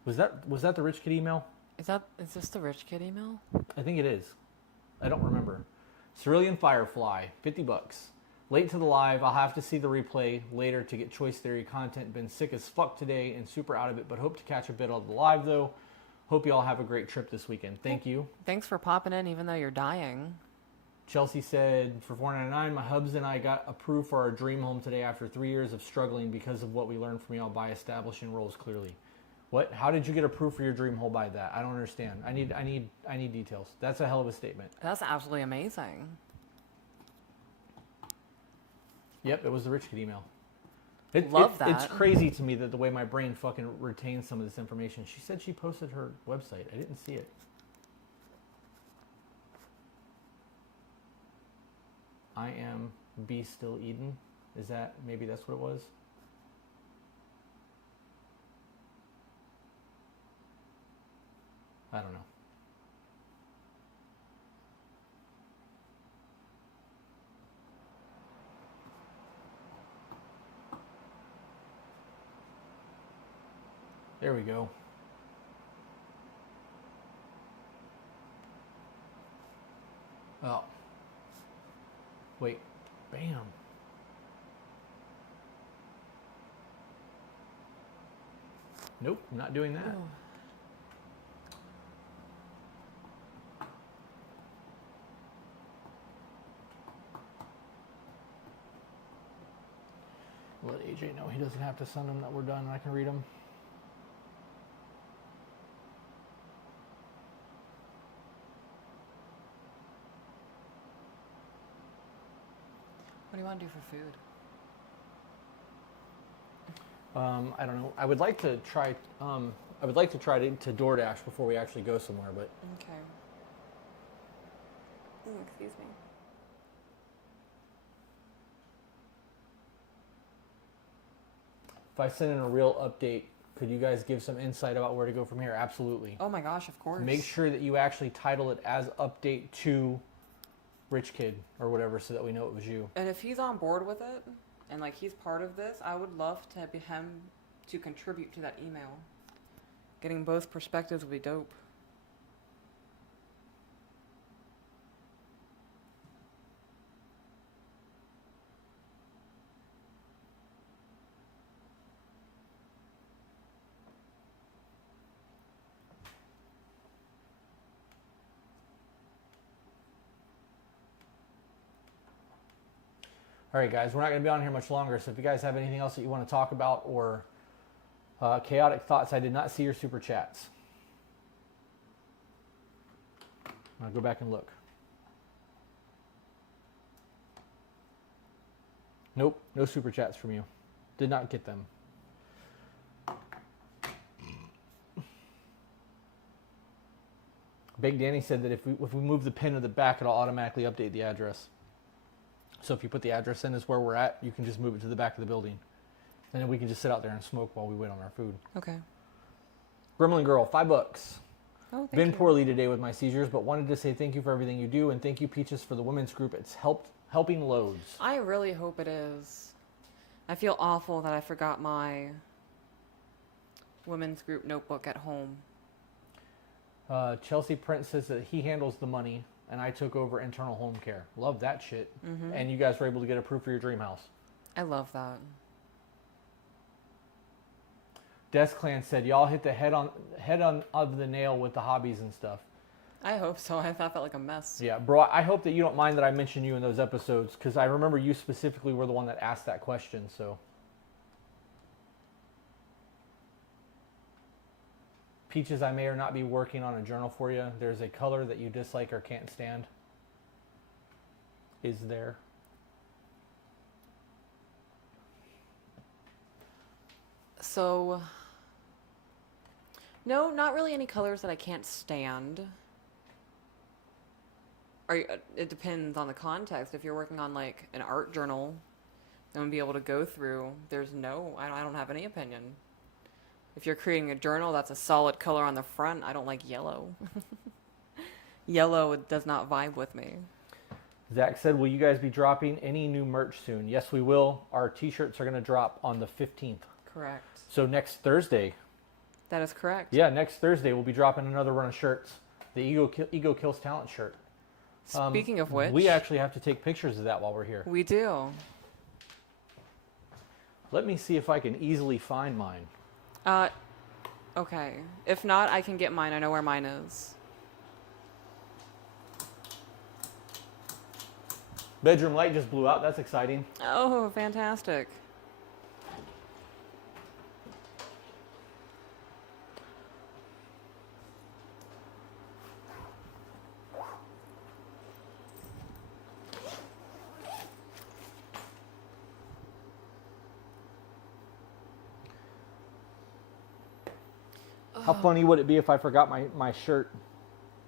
Was that the Rich Kid email? Is this the Rich Kid email? I think it is. I don't remember. Cerulean Firefly, $50. Late to the live. I'll have to see the replay later to get Choice Theory content. Been sick as fuck today and super out of it, but hope to catch a bit of the live though. Hope you all have a great trip this weekend. Thank you. Thanks for popping in even though you're dying. Chelsea said, for $4.99, my hubs and I got approved for our dream home today after 3 years of struggling because of what we learned from y'all by establishing roles clearly. What? How did you get approved for your dream hole by that? I don't understand. I need details. That's a hell of a statement. That's absolutely amazing. Yep, it was the Rich Kid email. Love that. It's crazy to me that the way my brain fucking retains some of this information. She said she posted her website. I didn't see it. I am Be Still Eden. Is that, maybe that's what it was? I don't know. There we go. Oh. Wait. Bam. Nope, I'm not doing that. Oh. Let AJ know he doesn't have to send them, that we're done and I can read them. What do you want to do for food? I don't know. I would like to try. To DoorDash before we actually go somewhere. But Okay. Excuse me. if I send in a real update, could you guys give some insight about where to go from here? Absolutely. Oh my gosh, of course. Make sure that you actually title it as update to Rich Kid or whatever, so that we know it was you. And if he's on board with it, and like he's part of this, I would love to have him to contribute to that email. Getting both perspectives would be dope. All right, guys, we're not going to be on here much longer, so if you guys have anything else that you want to talk about or chaotic thoughts, I did not see your super chats. I'll go back and look. Nope, no super chats from you. Did not get them. Big Danny said that if we move the pin to the back, it'll automatically update the address. So if you put the address in as where we're at, you can just move it to the back of the building. And then we can just sit out there and smoke while we wait on our food. Okay. Gremlin Girl, $5. Oh, thank Been you. poorly today with my seizures, but wanted to say thank you for everything you do, and thank you, Peaches, for the women's group. It's helping loads. I really hope it is. I feel awful that I forgot my women's group notebook at home. Chelsea Prince says that he handles the money, and I took over internal home care. Love that shit. Mm-hmm. And you guys were able to get approved for your dream house. I love that. Desk Clan said y'all hit the head on of the nail with the hobbies and stuff. I hope so. I felt like a mess. Yeah, bro, I hope that you don't mind that I mentioned you in those episodes, because I remember you specifically were the one that asked that question, so. Peaches, I may or not be working on a journal for you. There's a color that you dislike or can't stand. Is there? So, no, not really any colors that I can't stand. It depends on the context. If you're working on like an art journal, I'm gonna be able to go through. I don't have any opinion. If you're creating a journal that's a solid color on the front, I don't like yellow. Yellow does not vibe with me. Zach said, will you guys be dropping any new merch soon? Yes, we will. Our t-shirts are going to drop on the 15th. Correct. So next Thursday. That is correct. Yeah, next Thursday we'll be dropping another run of shirts. The Ego Kills Talent shirt. Speaking of which, we actually have to take pictures of that while we're here. We do. Let me see if I can easily find mine. Okay. If not, I can get mine. I know where mine is. Bedroom light just blew out. That's exciting. Oh, fantastic. How funny would it be if I forgot my shirt?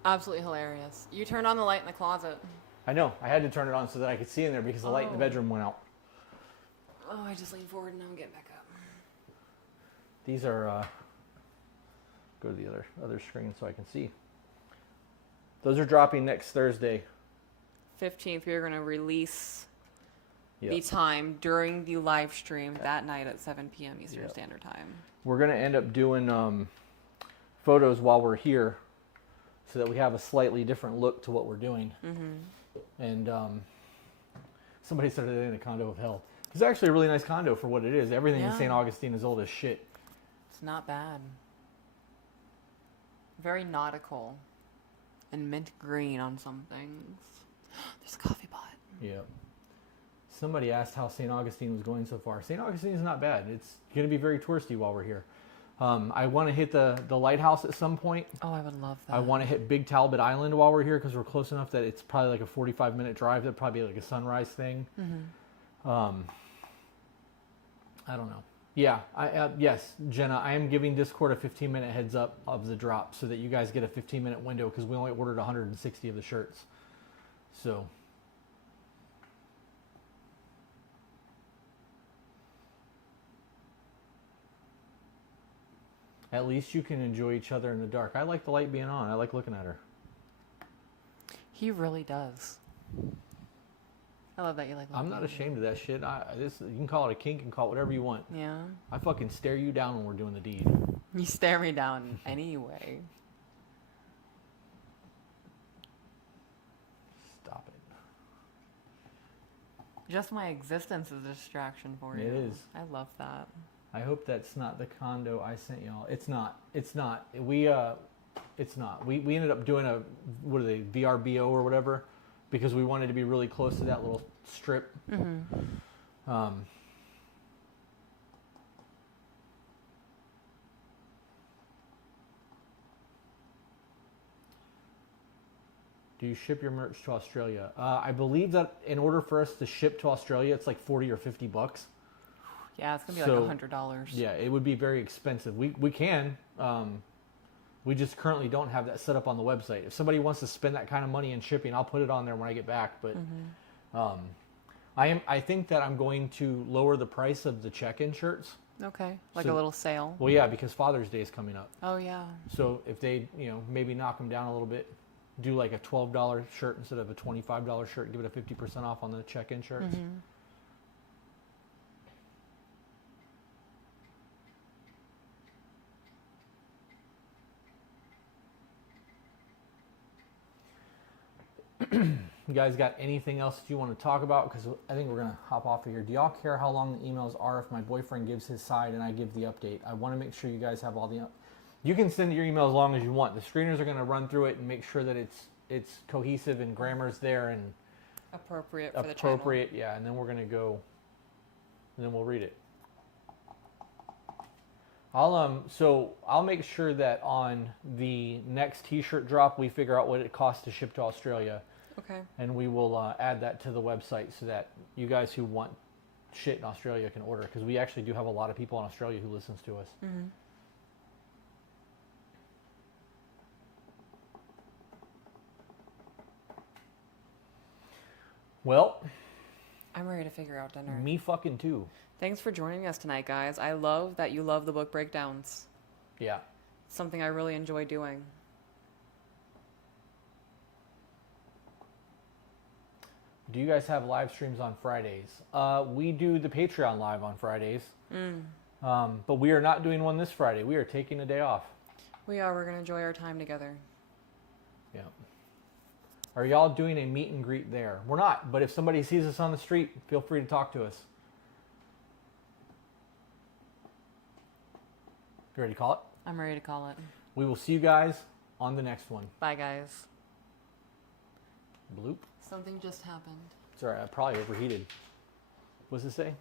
Absolutely hilarious. You turned on the light in the closet. I know. I had to turn it on so that I could see in there because the light in the bedroom went out. Oh, I just leaned forward and now I'm getting back up. These are, go to the other screen so I can see. Those are dropping next Thursday. 15th, we are going to release Yep. the time during the live stream that night at 7 p.m. Eastern Standard Time. We're going to end up doing photos while we're here so that we have a slightly different look to what we're doing. Mm-hmm. And somebody started it in a condo of hell. It's actually a really nice condo for what it is. Everything in St. Augustine is old as shit. It's not bad. Very nautical. And mint green on some things. There's a coffee pot. Yeah. Somebody asked how St. Augustine was going so far. St. Augustine is not bad. It's going to be very touristy while we're here. I want to hit the lighthouse at some point. Oh, I would love that. I want to hit Big Talbot Island while we're here because we're close enough that it's probably like a 45-minute drive. That'd probably be like a sunrise thing. Mm-hmm. I don't know. Yeah, yes, Jenna, I am giving Discord a 15-minute heads up of the drop so that you guys get a 15-minute window because we only ordered 160 of the shirts. So... At least you can enjoy each other in the dark. I like the light being on. I like looking at her. He really does. I love that you like looking I'm not ashamed of that shit. You can call it a kink and call it whatever you want. Yeah. I fucking stare you down when we're doing the deed. You stare me down anyway. Stop it. Just my existence is a distraction for you. It is. I love that. I hope that's not the condo I sent y'all. It's not. It's not. We ended up doing VRBO or whatever because we wanted to be really close to that little strip. Mm-hmm. Do you ship your merch to Australia? I believe that in order for us to ship to Australia, it's like $40 or $50. Yeah, it's going to be like $100. Yeah, it would be very expensive. We can. We just currently don't have that set up on the website. If somebody wants to spend that kind of money in shipping, I'll put it on there when I get back. But I think that I'm going to lower the price of the check-in shirts. Okay, like a little sale. Well, yeah, because Father's Day is coming up. Oh, yeah. So if they, maybe knock them down a little bit, do like a $12 shirt instead of a $25 shirt, give it a 50% off on the check-in shirts. Mm-hmm. You guys got anything else that you want to talk about? Because I think we're going to hop off of here. Do y'all care how long the emails are if my boyfriend gives his side and I give the update? I want to make sure you guys have all the... You can send your email as long as you want. The screeners are going to run through it and make sure that it's cohesive and grammar's there and... Appropriate for the channel. Appropriate, yeah. And then we're going to go... And then we'll read it. I'll make sure that on the next t-shirt drop, we figure out what it costs to ship to Australia. Okay. And we will add that to the website so that you guys who want shit in Australia can order. Because we actually do have a lot of people in Australia who listens to us. Mm-hmm. Well, I'm ready to figure out dinner. Me fucking too. Thanks for joining us tonight, guys. I love that you love the book breakdowns. Yeah. It's something I really enjoy doing. Do you guys have live streams on Fridays? We do the Patreon live on Fridays. But we are not doing one this Friday. We are taking a day off. We are. We're going to enjoy our time together. Yeah. Are y'all doing a meet and greet there? We're not, but if somebody sees us on the street, feel free to talk to us. You ready to call it? I'm ready to call it. We will see you guys on the next one. Bye, guys. Bloop. Something just happened. It's all right. I probably overheated. What's it say?